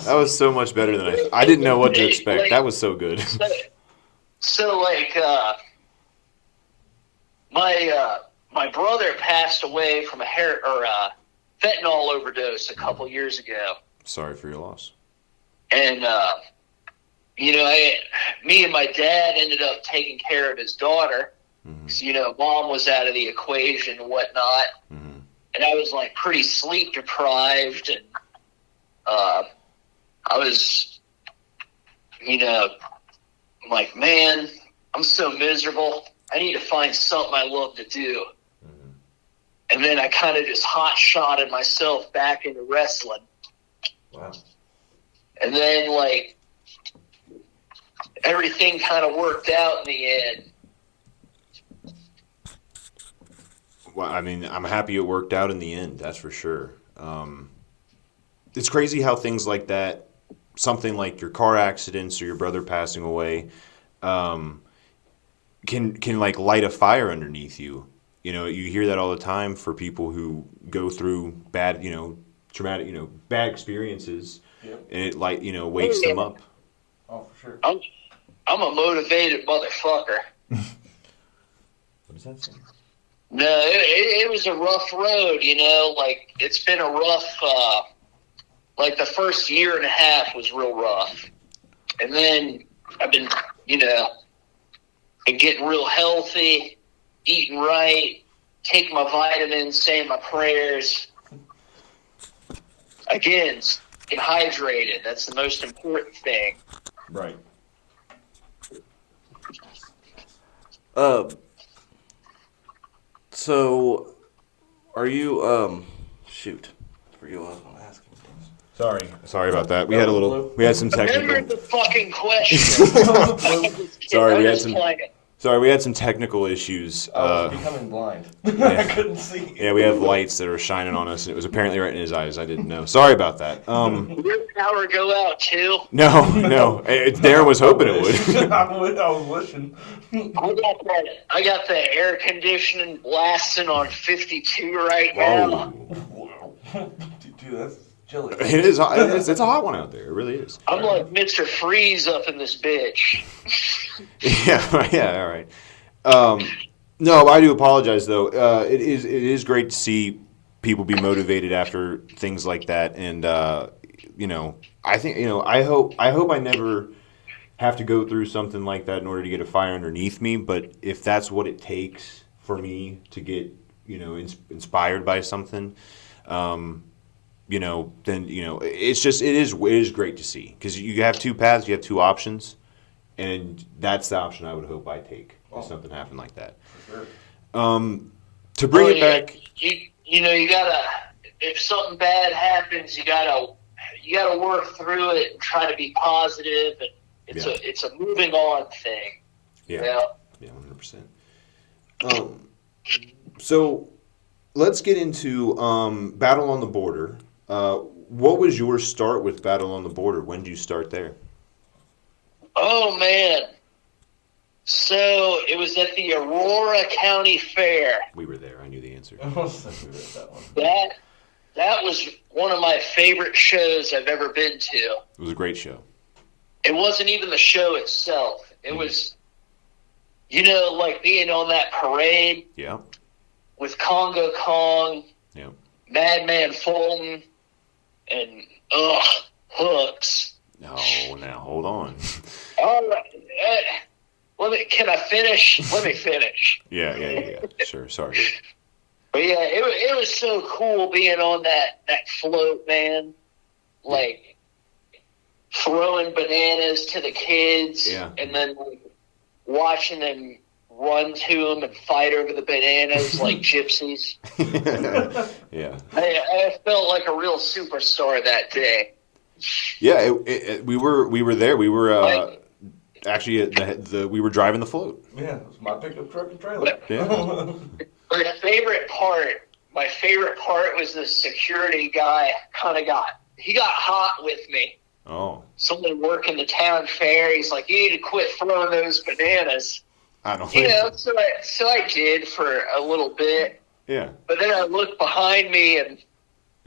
was so much better than I didn't know what to expect. That was so good. So my brother passed away from a fentanyl overdose a couple years ago. Sorry for your loss. And you know, me and my dad ended up taking care of his daughter. Mm-hmm. You know, mom was out of the equation and whatnot. Mm-hmm. And I was like pretty sleep deprived, and I was, you know, I'm like, man, I'm so miserable. I need to find something I love to do. Mm-hmm. And then I kind of just hot-shotted myself back into wrestling. Wow. And then, like, everything kind of worked out in the end. Well, I mean, I'm happy it worked out in the end. That's for sure. It's crazy how things like that, something like your car accidents or your brother passing away, can like light a fire underneath you. You know, you hear that all the time for people who go through bad, you know, traumatic, you know, bad experiences, yep. And it wakes them up. Oh, for sure. I'm a motivated motherfucker. What does that say? No, it was a rough road, you know, like, it's been a rough, like, the first year and a half was real rough. And then I've been, you know, getting real healthy, eating right, taking my vitamins, saying my prayers. Again, get hydrated. That's the most important thing. Right. So, are you, shoot. I forget what I was going to ask you. Sorry about that. We had some technical. Remember the fucking question. We had some technical issues. I was becoming blind. Yeah. I couldn't see. Yeah, we have lights that are shining on us, and it was apparently right in his eyes. I didn't know. Sorry about that. Did your power go out too? No. Darren was hoping it would. I was wishing. I got the air conditioning blasting on 52 right now. Dude, that's chilly. It is. It's a hot one out there. It really is. I'm like Mr. Freeze up in this bitch. Yeah. All right. No, I do apologize though. It is great to see people be motivated after things like that, and you know, I think, you know, I hope I never have to go through something like that in order to get a fire underneath me. But if that's what it takes for me to get, you know, inspired by something, you know, then, you know, it is great to see, because you have two paths, you have two options, and that's the option I would hope I take if something happened like that. For sure. To bring it back, you know, you gotta, if something bad happens, you gotta work through it and try to be positive, and it's a moving on thing. Yeah, 100%. So let's get into Battle on the Border. What was your start with Battle on the Border? When did you start there? Oh man, so it was at the Aurora County Fair. We were there. answer. I must have read that one. That was one of my favorite shows I've ever been to. It was a great show. It wasn't even the show itself. It was, like being on that parade Yeah. with Congo Kong, Yeah. Madman Fulton, and Hooks. No, now hold on. All right. Can I finish? Let me finish. Yeah. Sure. Sorry. But yeah, it was so cool being on that float, man. Like throwing bananas to the kids, Yeah. and then watching them run to them and fight over the bananas like gypsies. Yeah. I felt like a real superstar that day. Yeah. We were there. We were actually we were driving the float. Yeah, it was my pickup truck and trailer. Yeah. My favorite part was the security guy he got hot with me. Oh. Someone working the town fair, he's like, you need to quit throwing those bananas. I don't You think. know, so I did for a little bit. Yeah. But then I looked behind me, and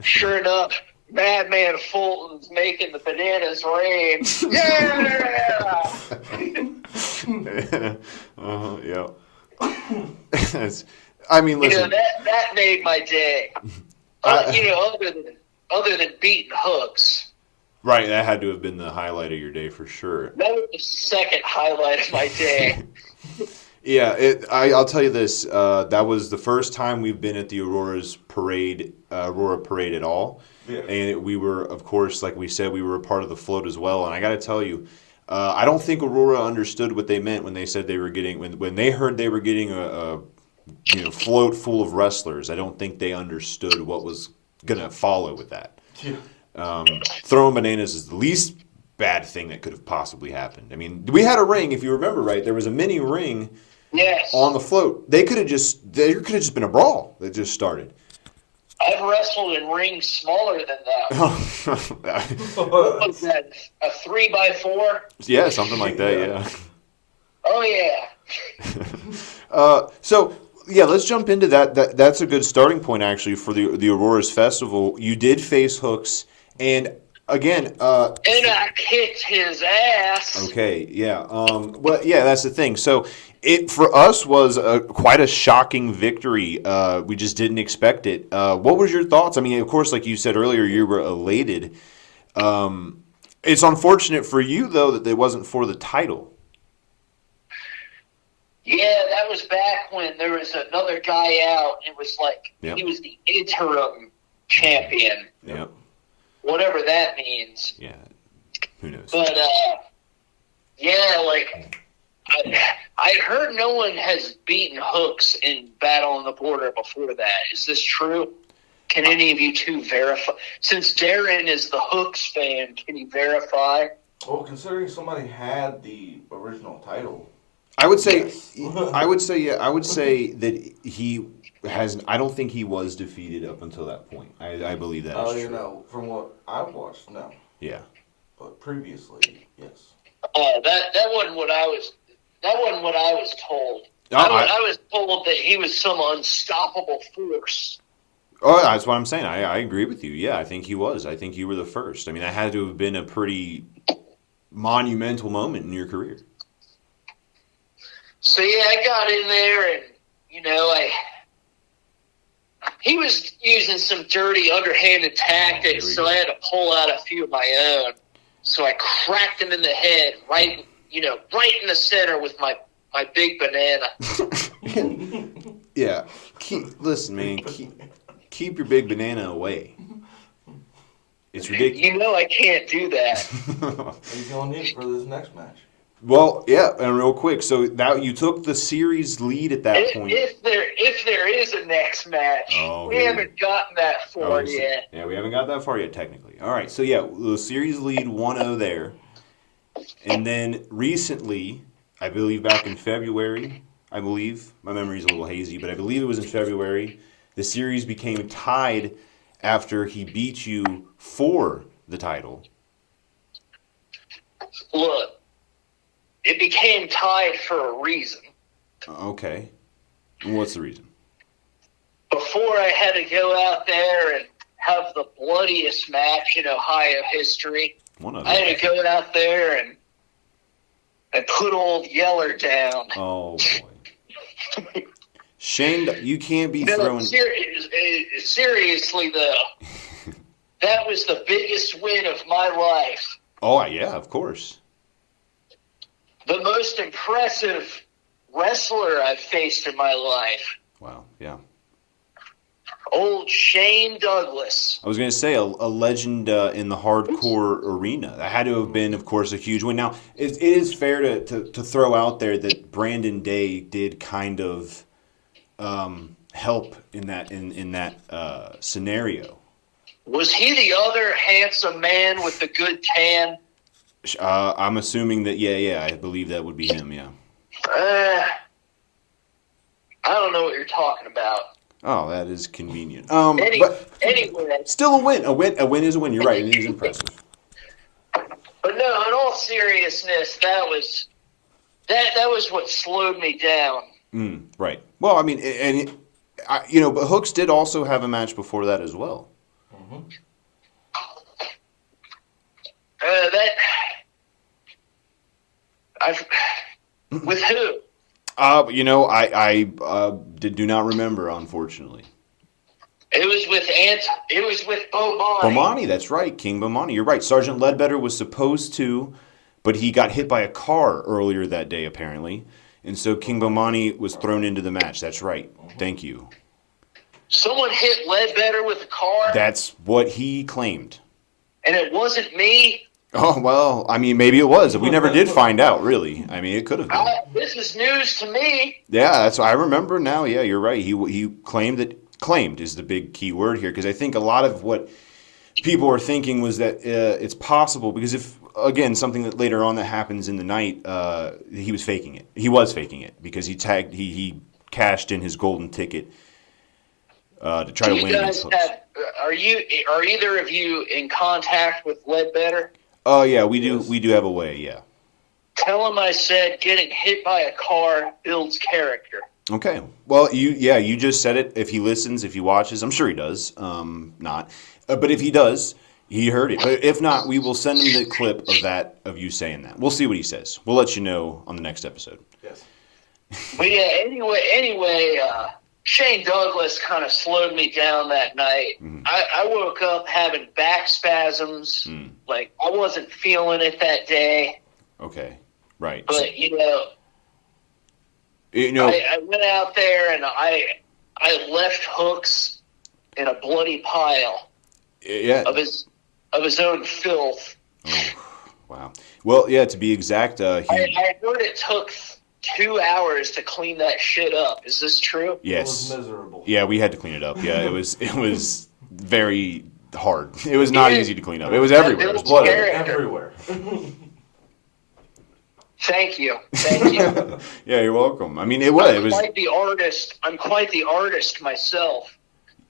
sure enough, Madman Fulton's making the bananas rain. Yeah! Yeah. I mean, listen. That made my day. Other than beating Hooks. Right, that had to have been the highlight of your day for sure. That was the second highlight of my day. Yeah, I'll tell you this. That was the first time we've been at the Aurora Parade at all. Yeah. And we were, of course, like we said, we were a part of the float as well. And I got to tell you, I don't think Aurora understood what they meant when they said they were getting when they heard they were getting a float full of wrestlers. I don't think they understood what was gonna follow with that. Yeah. Throwing bananas is the least bad thing that could have possibly happened. I mean, we had a ring, if you remember right. There was a mini ring Yes. on the float. There could have just been a brawl that just started. I've wrestled in rings smaller than that. What was that? A 3x4? Yeah, something like that. Yeah. Oh yeah. So yeah, let's jump into that. That's a good starting point actually for the Aurora's festival. You did face Hooks, and again, And I kicked his ass. okay, yeah. Well, yeah, that's the thing. So it for us was quite a shocking victory. We just didn't expect it. What was your thoughts? I mean, of course, like you said earlier, you were elated. It's unfortunate for you though that it wasn't for the title. Yeah, that was back when there was another guy out. It was like Yep. he was the interim champion, Yeah. whatever that means. Yeah. Who knows? But yeah, like I heard no one has beaten Hooks in Battle on the Border before that. Is this true? Can any of you two verify? Since Darren is the Hooks fan, can you verify? Well, considering somebody had the original title. I would say, Yes. I would say that he has. I don't think he was defeated up until that point. I believe that is true. From what I've watched, no. Yeah. But previously, yes. That wasn't what I was. That wasn't what I was told. No, I was told that he was some unstoppable force. Oh, that's what I'm saying. I agree with you. Yeah, I think he was. I think you were the first. I mean, that had to have been a pretty monumental moment in your career. So yeah, I got in there, and he was using some dirty, underhanded tactics, so I had to pull out a few of my own. So I cracked him in the head, right in the center with my big banana. Yeah. Listen, man. Keep your big banana away. It's ridiculous. I can't do that. He's going to need it for this next match. Well, yeah, and real quick. So now you took the series lead at that point. If there is a next match, we haven't gotten that far yet. Yeah, we haven't got that far yet, technically. All right, so yeah, the series lead 1-0 there. And then recently, I believe back in February, my memory's a little hazy, but I believe it was in February, the series became tied after he beat you for the title. Look, it became tied for a reason. Okay. What's the reason? before I had to go out there and have the bloodiest match in Ohio history, One of I them. had to go out there and put old Yeller down. Oh boy. Shane, you can't be No, throwing. seriously though, that was the biggest win of my life. Oh yeah, of course. The most impressive wrestler I've faced in my life. Wow. Yeah. Old Shane Douglas. I was going to say a legend in the hardcore arena. That had to have been, of course, a huge win. Now, it is fair to throw out there that Brandon Day did kind of help in that scenario. Was he the other handsome man with the good tan? I'm assuming that, yeah, I believe that would be him, yeah. I don't know what you're talking about. Oh, that is convenient. Anyway, Still a win. A win is a win. You're right. It is impressive. but no, in all seriousness, that was what slowed me down. Right. Well, I mean, but Hooks did also have a match before that as well. With who? I do not remember, unfortunately. It was with Bomani. Bomani, that's right, King Bomani. You're right. Sergeant Ledbetter was supposed to, but he got hit by a car earlier that day, apparently. And so King Bomani was thrown into the match. That's right. Thank you. Someone hit Ledbetter with a car? That's what he claimed. And it wasn't me? Oh, well, I mean, maybe it was. We never did find out, really. I mean, it could have been. This is news to me. Yeah, that's I remember now. Yeah, you're right. He claimed that. Claimed is the big key word here, because I think a lot of what people are thinking was that it's possible, because if, again, something that later on that happens in the night, he was faking it. He was faking it because he cashed in his golden ticket to try to win against Hooks. Are either of you in contact with Ledbetter? Oh yeah, we do have a way. Yeah. Tell him I said getting hit by a car builds character. Okay. Well, you just said it. If he listens, if he watches, I'm sure he does. Not, but if he does, he heard it. But if not, we will send him the clip of you saying that. We'll see what he says. We'll let you know on the next episode. Yes. But yeah, anyway, Shane Douglas kind of slowed me down that night. Mm-hmm. I woke up having back spasms. Like, I wasn't feeling it that day. Okay. Right. But, I went out there and I left Hooks in a bloody pile of his own filth. Oh, wow. Well, yeah, to be exact, I heard it took 2 hours to clean that shit up. Is this true? Yes. It was miserable. Yeah, we had to clean it up. Yeah, it was very hard. It was not easy to clean up. It was everywhere. It was blood Everywhere. Thank you. Yeah, you're welcome. I mean, it was. I'm quite the artist myself.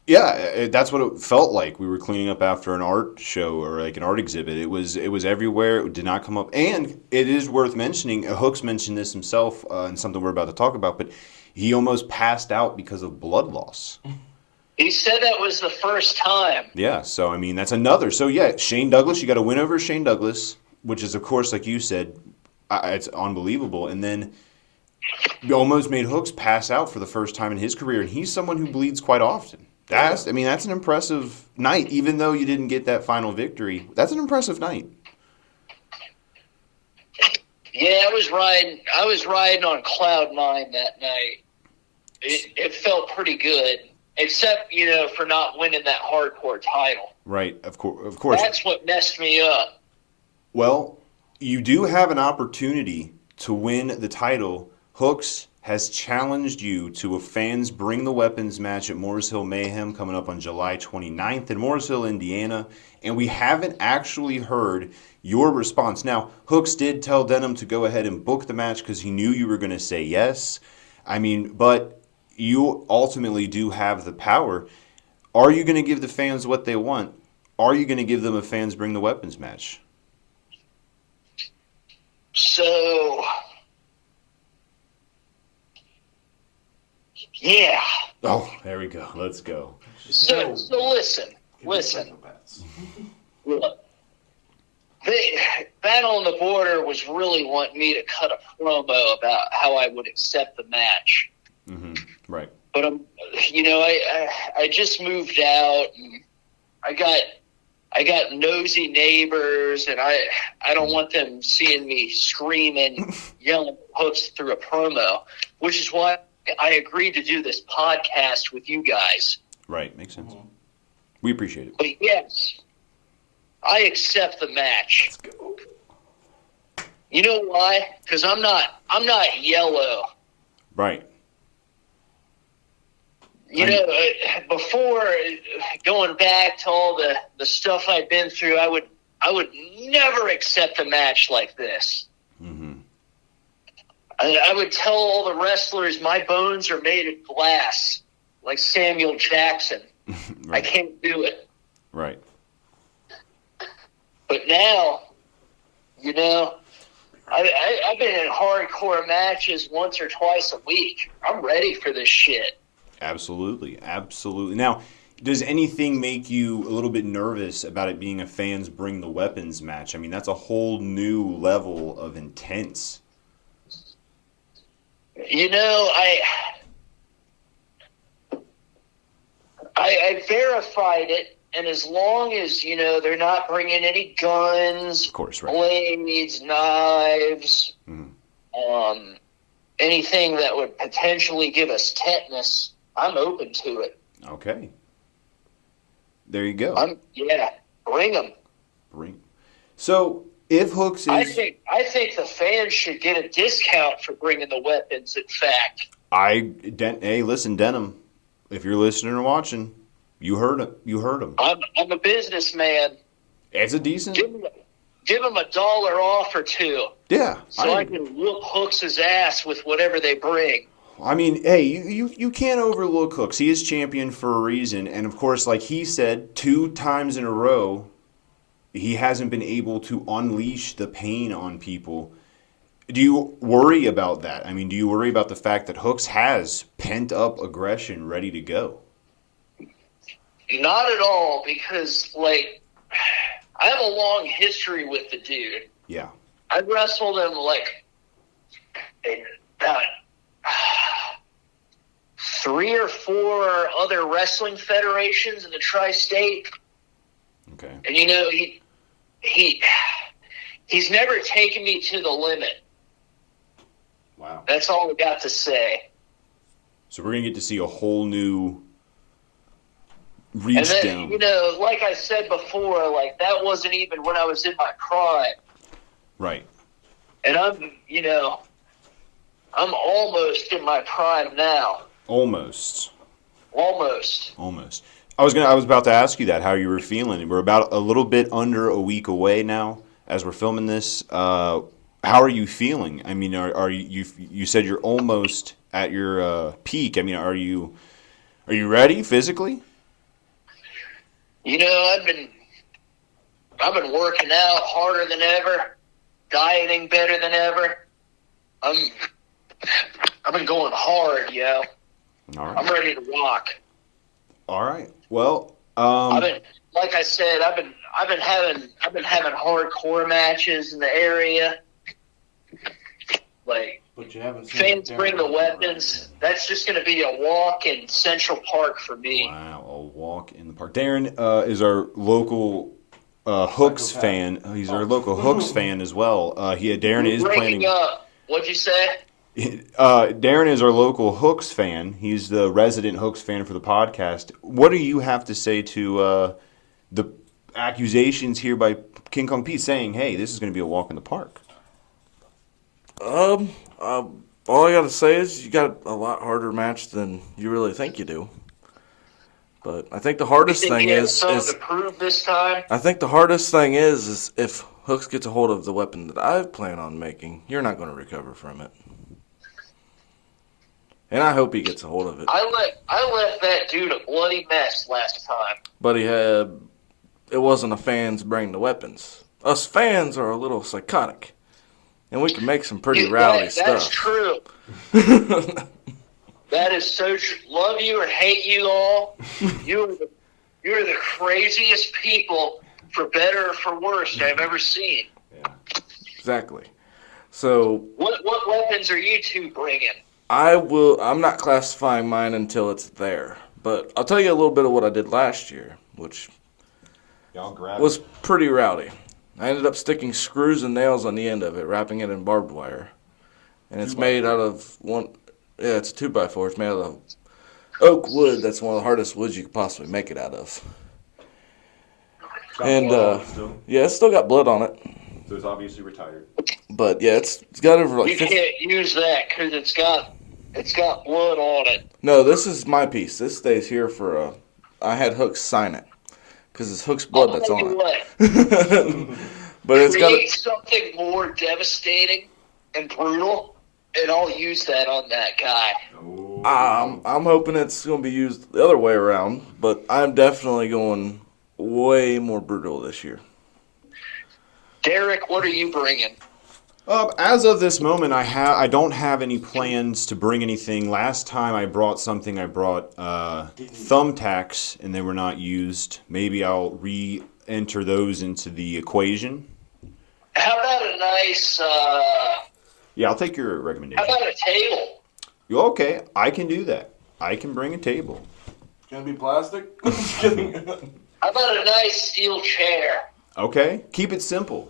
Yeah, that's what it felt like. We were cleaning up after an art show or like an art exhibit. It was everywhere. It did not come up. And it is worth mentioning, Hooks mentioned this himself and something we're about to talk about, but he almost passed out because of blood loss. He said that was the first time. Yeah, so I mean, that's another. So yeah, Shane Douglas, you got to win over Shane Douglas, which is, of course, like you said, it's unbelievable. And then you almost made Hooks pass out for the first time in his career, and he's someone who bleeds quite often. That's an impressive night, even though you didn't get that final victory. That's an impressive night. Yeah, I was riding on cloud nine that night. It felt pretty good, except for not winning that hardcore title. Right, of course. That's what messed me up. Well, you do have an opportunity to win the title. Hooks has challenged you to a Fans Bring the Weapons match at Morris Hill Mayhem coming up on July 29th in Morris Hill, Indiana, and we haven't actually heard your response. Now, Hooks did tell Denham to go ahead and book the match because he knew you were going to say yes. I mean, but you ultimately do have the power. Are you going to give the fans what they want? Are you going to give them a Fans Bring the Weapons match? So, yeah. Oh, there we go. Let's go. So listen. Look, Battle on the Border was really wanting me to cut a promo about how I would accept the match. Mm-hmm. Right. But I just moved out, and I got nosy neighbors, and I don't want them seeing me screaming, yelling hooks through a promo, which is why I agreed to do this podcast with you guys. Right. Makes sense. We appreciate it. But yes, I accept the match. Let's go. You know why? Because I'm not yellow. Right. Before going back to all the stuff I've been through, I would never accept a match like this. Mm-hmm. I would tell all the wrestlers my bones are made of glass, like Samuel Jackson. Right. I can't do it. Right. But now, I've been in hardcore matches once or twice a week. I'm ready for this shit. Absolutely. Absolutely. Now, does anything make you a little bit nervous about it being a fans bring the weapons match? I mean, that's a whole new level of intense. I verified it, and as long as, they're not bringing any guns, Of course, right. blades, knives, Mhm. anything that would potentially give us tetanus, I'm open to it. Okay. There you go. Bring them. So, if Hooks is... I think the fans should get a discount for bringing the weapons, in fact. Hey, listen, Denham, if you're listening or watching, you heard him. I'm a businessman. It's a decent... Give them $1 off or two. Yeah. So I can whoop Hooks' ass with whatever they bring. I mean, hey, you can't overlook Hooks. He is champion for a reason. And, of course, like he said, 2 times in a row, he hasn't been able to unleash the pain on people. Do you worry about that? I mean, do you worry about the fact that Hooks has pent-up aggression ready to go? Not at all, because, I have a long history with the dude. Yeah. I wrestled him, about 3 or 4 other wrestling federations in the tri-state. Okay. And, he's never taken me to the limit. Wow. That's all I got to say. So we're going to get to see a whole new reach And then, down. like I said before, that wasn't even when I was in my prime. Right. And I'm almost in my prime now. Almost. I was about to ask you that, how you were feeling. We're about a little bit under a week away now as we're filming this. How are you feeling? I mean, are you said you're almost at your peak. I mean, are you ready physically? I've been working out harder than ever, dieting better than ever. I've been going hard, yo. All right. I'm ready to rock. All right. Well, like I said, I've been having hardcore matches in the area. But you haven't seen Fans Darren bring the and weapons. That's just going to be a walk in Central Park for me. wow, a walk in the park. Darren is our local Hooks fan. He's our local Hooks fan as well. Darren is Breaking planning. up. What'd you say? Darren is our local Hooks fan. He's the resident Hooks fan for the podcast. What do you have to say to the accusations here by King Kong Pete saying, "Hey, this is going to be a walk in the park"? All I gotta say is you got a lot harder match than you really think you do. But I think the hardest You think thing he has is something to prove this time? I think the hardest thing is if Hooks gets a hold of the weapon that I plan on making, you're not going to recover from it. And I hope he gets a hold of it. I left that dude a bloody mess last time. But it wasn't a fans bring the weapons. Us fans are a little psychotic. And we can make some pretty rowdy That's stuff. true. That is so true. Love you or hate you all. You're the craziest people, for better or for worse, I've ever seen. Exactly. So What weapons are you two bringing? I'm not classifying mine until it's there. But I'll tell you a little bit of what I did last year, which Y'all grab was it. pretty rowdy. I ended up sticking screws and nails on the end of it, wrapping it in barbed wire. And it's made out of it's a 2x4. It's made out of oak wood. That's one of the hardest woods you could possibly make it out of. And yeah, it's still got blood on it. So it's obviously retired. But yeah, it's got over like You 50. can't use that because it's got blood on it. No, this is my piece. This stays here for I had Hooks sign it because it's Hooks blood that's I'll on tell you it. what, But it's got create something more devastating and brutal, and I'll use that on that guy. I'm hoping it's going to be used the other way around, but I'm definitely going way more brutal this year. Derek, what are you bringing? As of this moment, I don't have any plans to bring anything. Last time I brought something, I brought thumbtacks, and they were not used. Maybe I'll re-enter those into the equation. How about a nice, Yeah, I'll take your how recommendation. about a table? Okay, I can do that. I can bring a table. Can it be plastic? Just kidding. How about a nice steel chair? Okay, keep it simple.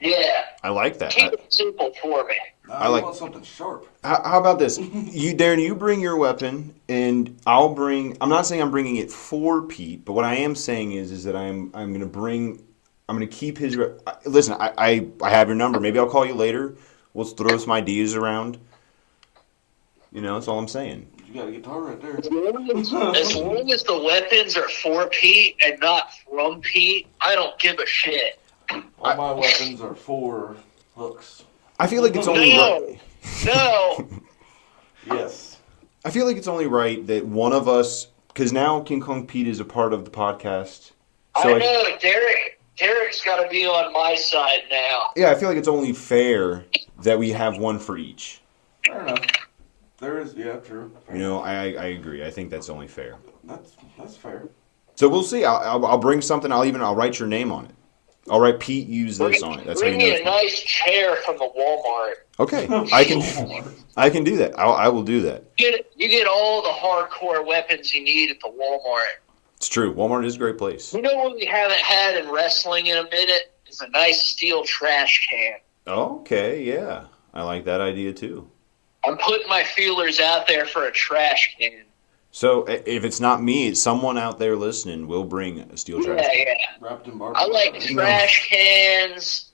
Yeah, I like that. keep it simple for me. I like- want something sharp. How about this? You, Darren, you bring your weapon, and I'll bring. I'm not saying I'm bringing it for Pete, but what I am saying is that I'm gonna bring. I'm gonna keep his. Listen, I have your number. Maybe I'll call you later. We'll throw some ideas around. You know, that's all I'm saying. You got a guitar right there. As long as the weapons are for Pete and not from Pete, I don't give a shit. All my weapons are for Hooks. I feel like it's only No, right. no. Yes. I feel like it's only right that one of us, because now King Kong Pete is a part of the podcast. So I know, Derek's got to be on my side now. yeah, I feel like it's only fair that we have one for each. Fair enough. There is, yeah, true. You know, I agree. I think that's only fair. That's fair. So we'll see. I'll bring something. I'll write your name on it. I'll write Pete. Use this on it. That's how you Bring know. me a nice chair from the Walmart. Okay, I can do that. I will do that. You get all the hardcore weapons you need at the Walmart. It's true. Walmart is a great place. You know what we haven't had in wrestling in a minute? Is a nice steel trash can. Okay, yeah, I like that idea too. I'm putting my feelers out there for a trash can. So if it's not me, it's someone out there listening. Will bring a steel trash. Yeah, yeah. Wrapped in barbed I like wire. trash cans,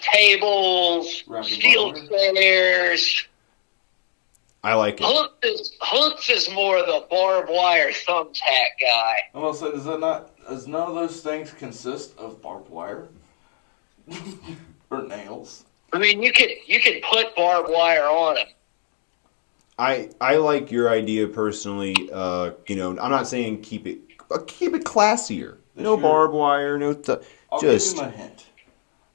tables, Wrapped in steel barbed wire. chairs. I like it. Hooks is more the barbed wire thumbtack guy. I'm gonna say, does none of those things consist of barbed wire? Or nails? I mean, you can put barbed wire on them. I like your idea personally. You know, I'm not saying keep it classier. No This year- barbed wire. No. I'll Just give him a hint.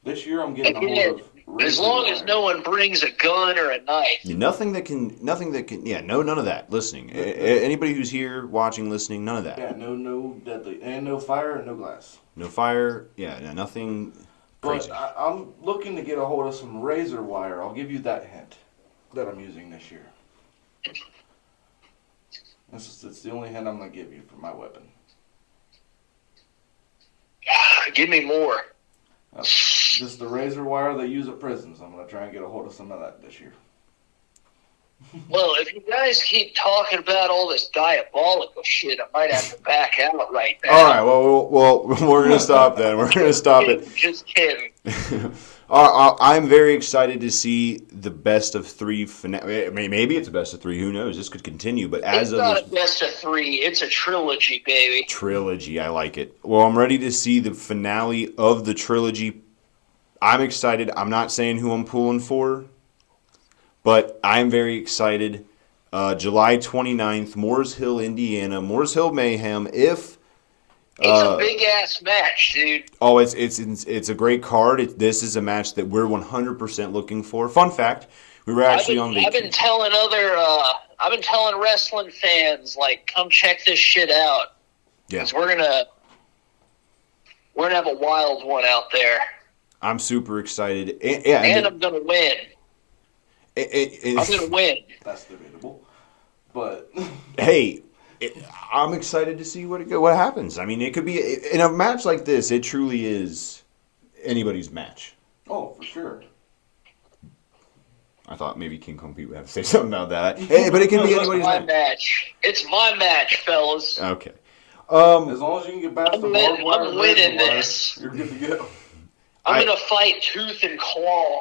This year I'm getting a Again, hold of as razor long as wire. no one brings a gun or a knife. nothing that can. Yeah. No. None of that. Listening. Anybody who's here watching, listening. None of that. Yeah, no deadly, and no fire and no glass. No fire. Yeah. Nothing crazy. But I'm looking to get a hold of some razor wire. I'll give you that hint that I'm using this year. It's the only hint I'm going to give you for my weapon. Give me more. Just the razor wire they use at prisons. I'm going to try and get a hold of some of that this year. Well, if you guys keep talking about all this diabolical shit, I might have to back out right now. All right. Well, we're gonna stop then. We're gonna stop it. Just kidding. I'm very excited to see the best of three. Maybe it's a best of three. Who knows? This could continue. But as It's of not this a best of three. It's a trilogy, baby. trilogy, I like it. Well, I'm ready to see the finale of the trilogy. I'm excited. I'm not saying who I'm pulling for, but I'm very excited. July 29th, Moores Hill, Indiana. Moores Hill Mayhem. If It's a big ass match, dude. oh, it's a great card. This is a match that we're 100% looking for. Fun fact: We were actually on vacation. I've been telling wrestling fans, like, come check this shit out. Yeah. Because we're gonna have a wild one out there. I'm super excited. And I'm gonna win. I'm gonna win. That's debatable. But Hey, I'm excited to see what happens. I mean, it could be in a match like this. It truly is anybody's match. oh, for sure. I thought maybe King Kong Pete would have to say something about that. Hey, but it can be anybody's match. It's my match, fellas. Okay. As long as you can get past the barbed wire, I'm winning this. You're good to go. I'm gonna fight tooth and claw.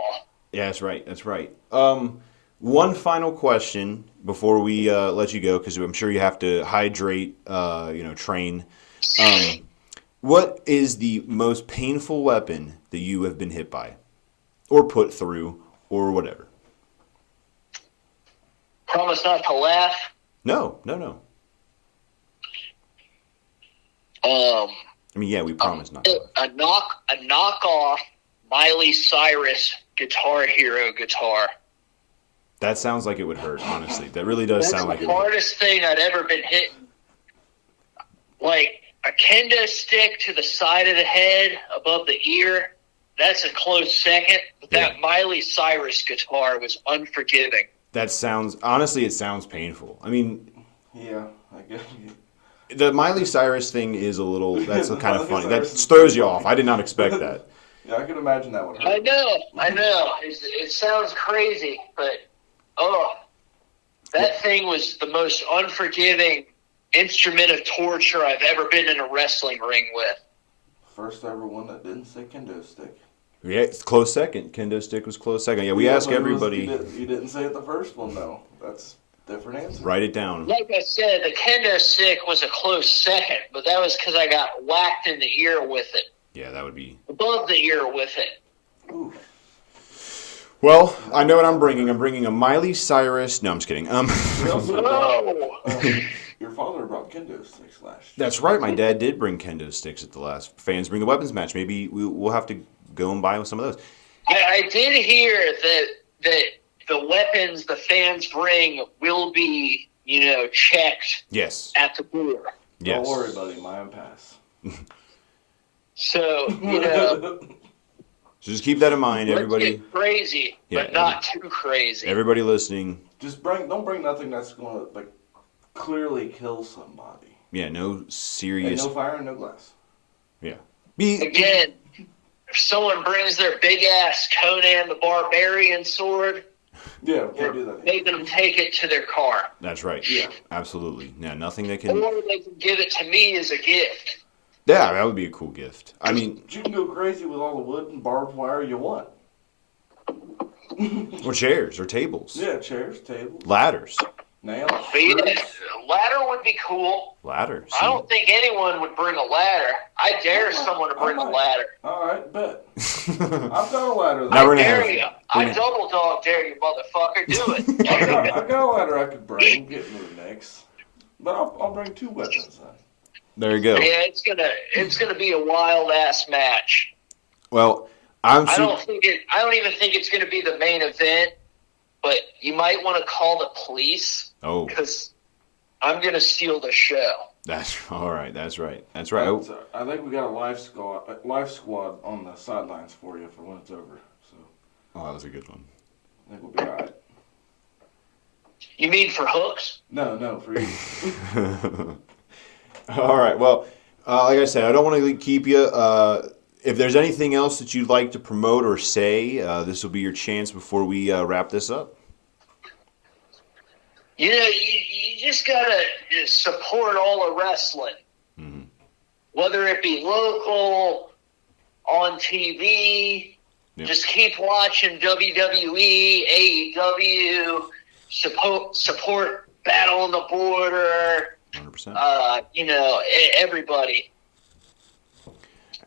Yeah, that's right. That's right. One final question before we let you go, because I'm sure you have to hydrate, train. What is the most painful weapon that you have been hit by, or put through, or whatever? Promise not to laugh. No. I mean, yeah, we promise not to. A knockoff Miley Cyrus Guitar Hero guitar. That sounds like it would hurt, honestly. That really does sound like it That's would the hurt. hardest thing I'd ever been hit. Like a kendo stick to the side of the head above the ear. That's a close second. But that Miley Cyrus guitar was unforgiving. That sounds, honestly, it sounds painful. I mean, Yeah, I guess. the Miley Cyrus thing is a little, that's kind of Miley funny. That Cyrus is throws you funny. off. I did not expect that. Yeah, I can imagine that would hurt. I know. It sounds crazy, but that thing was the most unforgiving instrument of torture I've ever been in a wrestling ring with. First ever one that didn't say kendo stick. Yeah, it's close second. Kendo stick was close second. Yeah, we ask everybody. You didn't say it the first one, though. That's a different answer. Write it down. Like I said, the kendo stick was a close second, but that was because I got whacked in the ear with it. Yeah, that would be. Above the ear with it. Ooh. Well, I know what I'm bringing. I'm bringing a Miley Cyrus. No, I'm just kidding. We also brought, No! your father brought kendo sticks last year. That's right. My dad did bring kendo sticks at the last Fans Bring the Weapons match. Maybe we'll have to go and buy some of those. I did hear that the weapons the fans bring will be, checked Yes. at the door. Yes. Don't worry, buddy. My own pass. So, So just keep that in mind, let's everybody. get crazy, Yeah, but not too crazy. Everybody listening. Just don't bring nothing that's going to clearly kill somebody. Yeah, no And serious. no fire and no glass. Yeah. Again, if someone brings their big-ass Conan the Barbarian sword, Yeah, we can't do that. making them take it to their car. That's right. Yeah. Absolutely. Yeah, nothing that can. Or they can give it to me as a gift. Yeah, that would be a cool gift. I mean, You can go crazy with all the wood and barbed wire you want. or chairs or tables. Yeah, chairs, tables, Ladders. nails. But yeah, screws. ladder would be cool. Ladders. I don't think anyone would bring a ladder. I dare someone to bring a ladder. All right, bet. I've got a ladder. Now we're I gonna dare have- you. we're I gonna- double dog dare you, motherfucker. Do it. I got a ladder I could bring. Get moved next. But I'll bring two weapons then. There you go. Yeah, it's gonna be a wild ass match. Well, I'm I super. don't even think it's gonna be the main event, but you might want to call the police Oh, because I'm gonna steal the show. that's all right. That's right. That's right. But, I think we got a life squad on the sidelines for you for when it's over. So Oh, that was a good one. I think we'll be all right. You mean for hooks? No, for you. All right. Well, like I said, I don't want to keep you. If there's anything else that you'd like to promote or say, this will be your chance before we wrap this up. You just gotta support all of wrestling, whether it be local, on TV. Yep. Just keep watching WWE, AEW, support Battle on the Border. 100%. Everybody.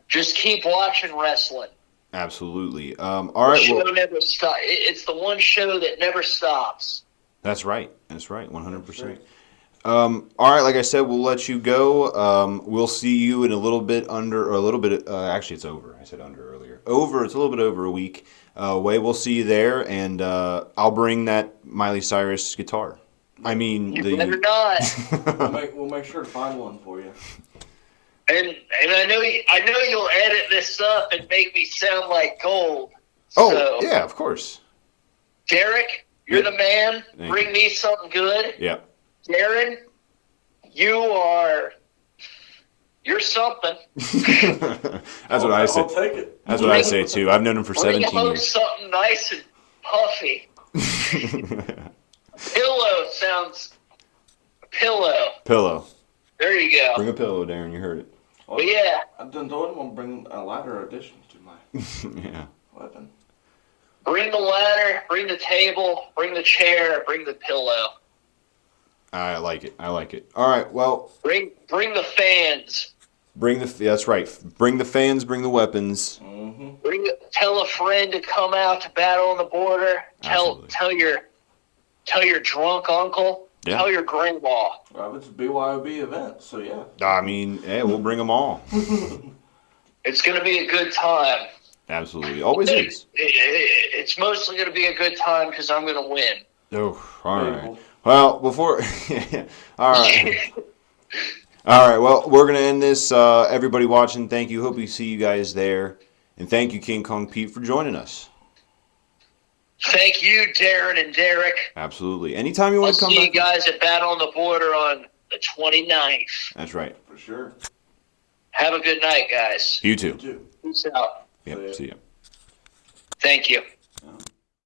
Just keep watching wrestling. Absolutely. All right. The show Well, never stops. It's the one show that never stops. that's right. That's right. 100%. All right. Like I said, we'll let you go. We'll see you in a little bit actually, it's over. I said under earlier. It's a little bit over a week. way. We'll see you there, and I'll bring that Miley Cyrus guitar. I mean, You better not. We'll make sure to find one for you. And I know you'll edit this up and make me sound like gold. Oh, So, yeah, of course. Derek, you're the man. Thank Bring me something good. Yeah. Darren, you're something. That's what I say. I'll take it. That's what I say too. I've known him for Bring 17 home years. something nice and puffy. Pillow sounds. Pillow. Pillow. There you go. Bring a pillow, Darren. You heard it. Well, But yeah, I done told him I'll bring a lighter addition to my Yeah. weapon. bring the ladder, bring the table, bring the chair, bring the pillow, I like it. I like it. All right. Well, bring the fans. that's right. Bring the fans. Bring the weapons. Mm-hmm. Tell a friend to come out to battle on the border. Absolutely. Tell your drunk uncle. Yeah. Tell your grandma. Well, it's a BYOB event, so yeah. I mean, yeah, we'll bring them all. It's going to be a good time. Absolutely. Always is. It's mostly going to be a good time because I'm going to win. Oh, all right. Beautiful. Well, before, all right. All right. Well, we're gonna end this. Everybody watching, thank you. Hope we see you guys there, and thank you, King Kong Pete, for joining us. Thank you, Darren and Derek. Absolutely. Anytime you I'll want to come see you back. guys at Battle on the Border on the 29th. That's right. For sure. Have a good night, guys. You too. You too. Peace out. Yep. See ya. See ya. Thank you.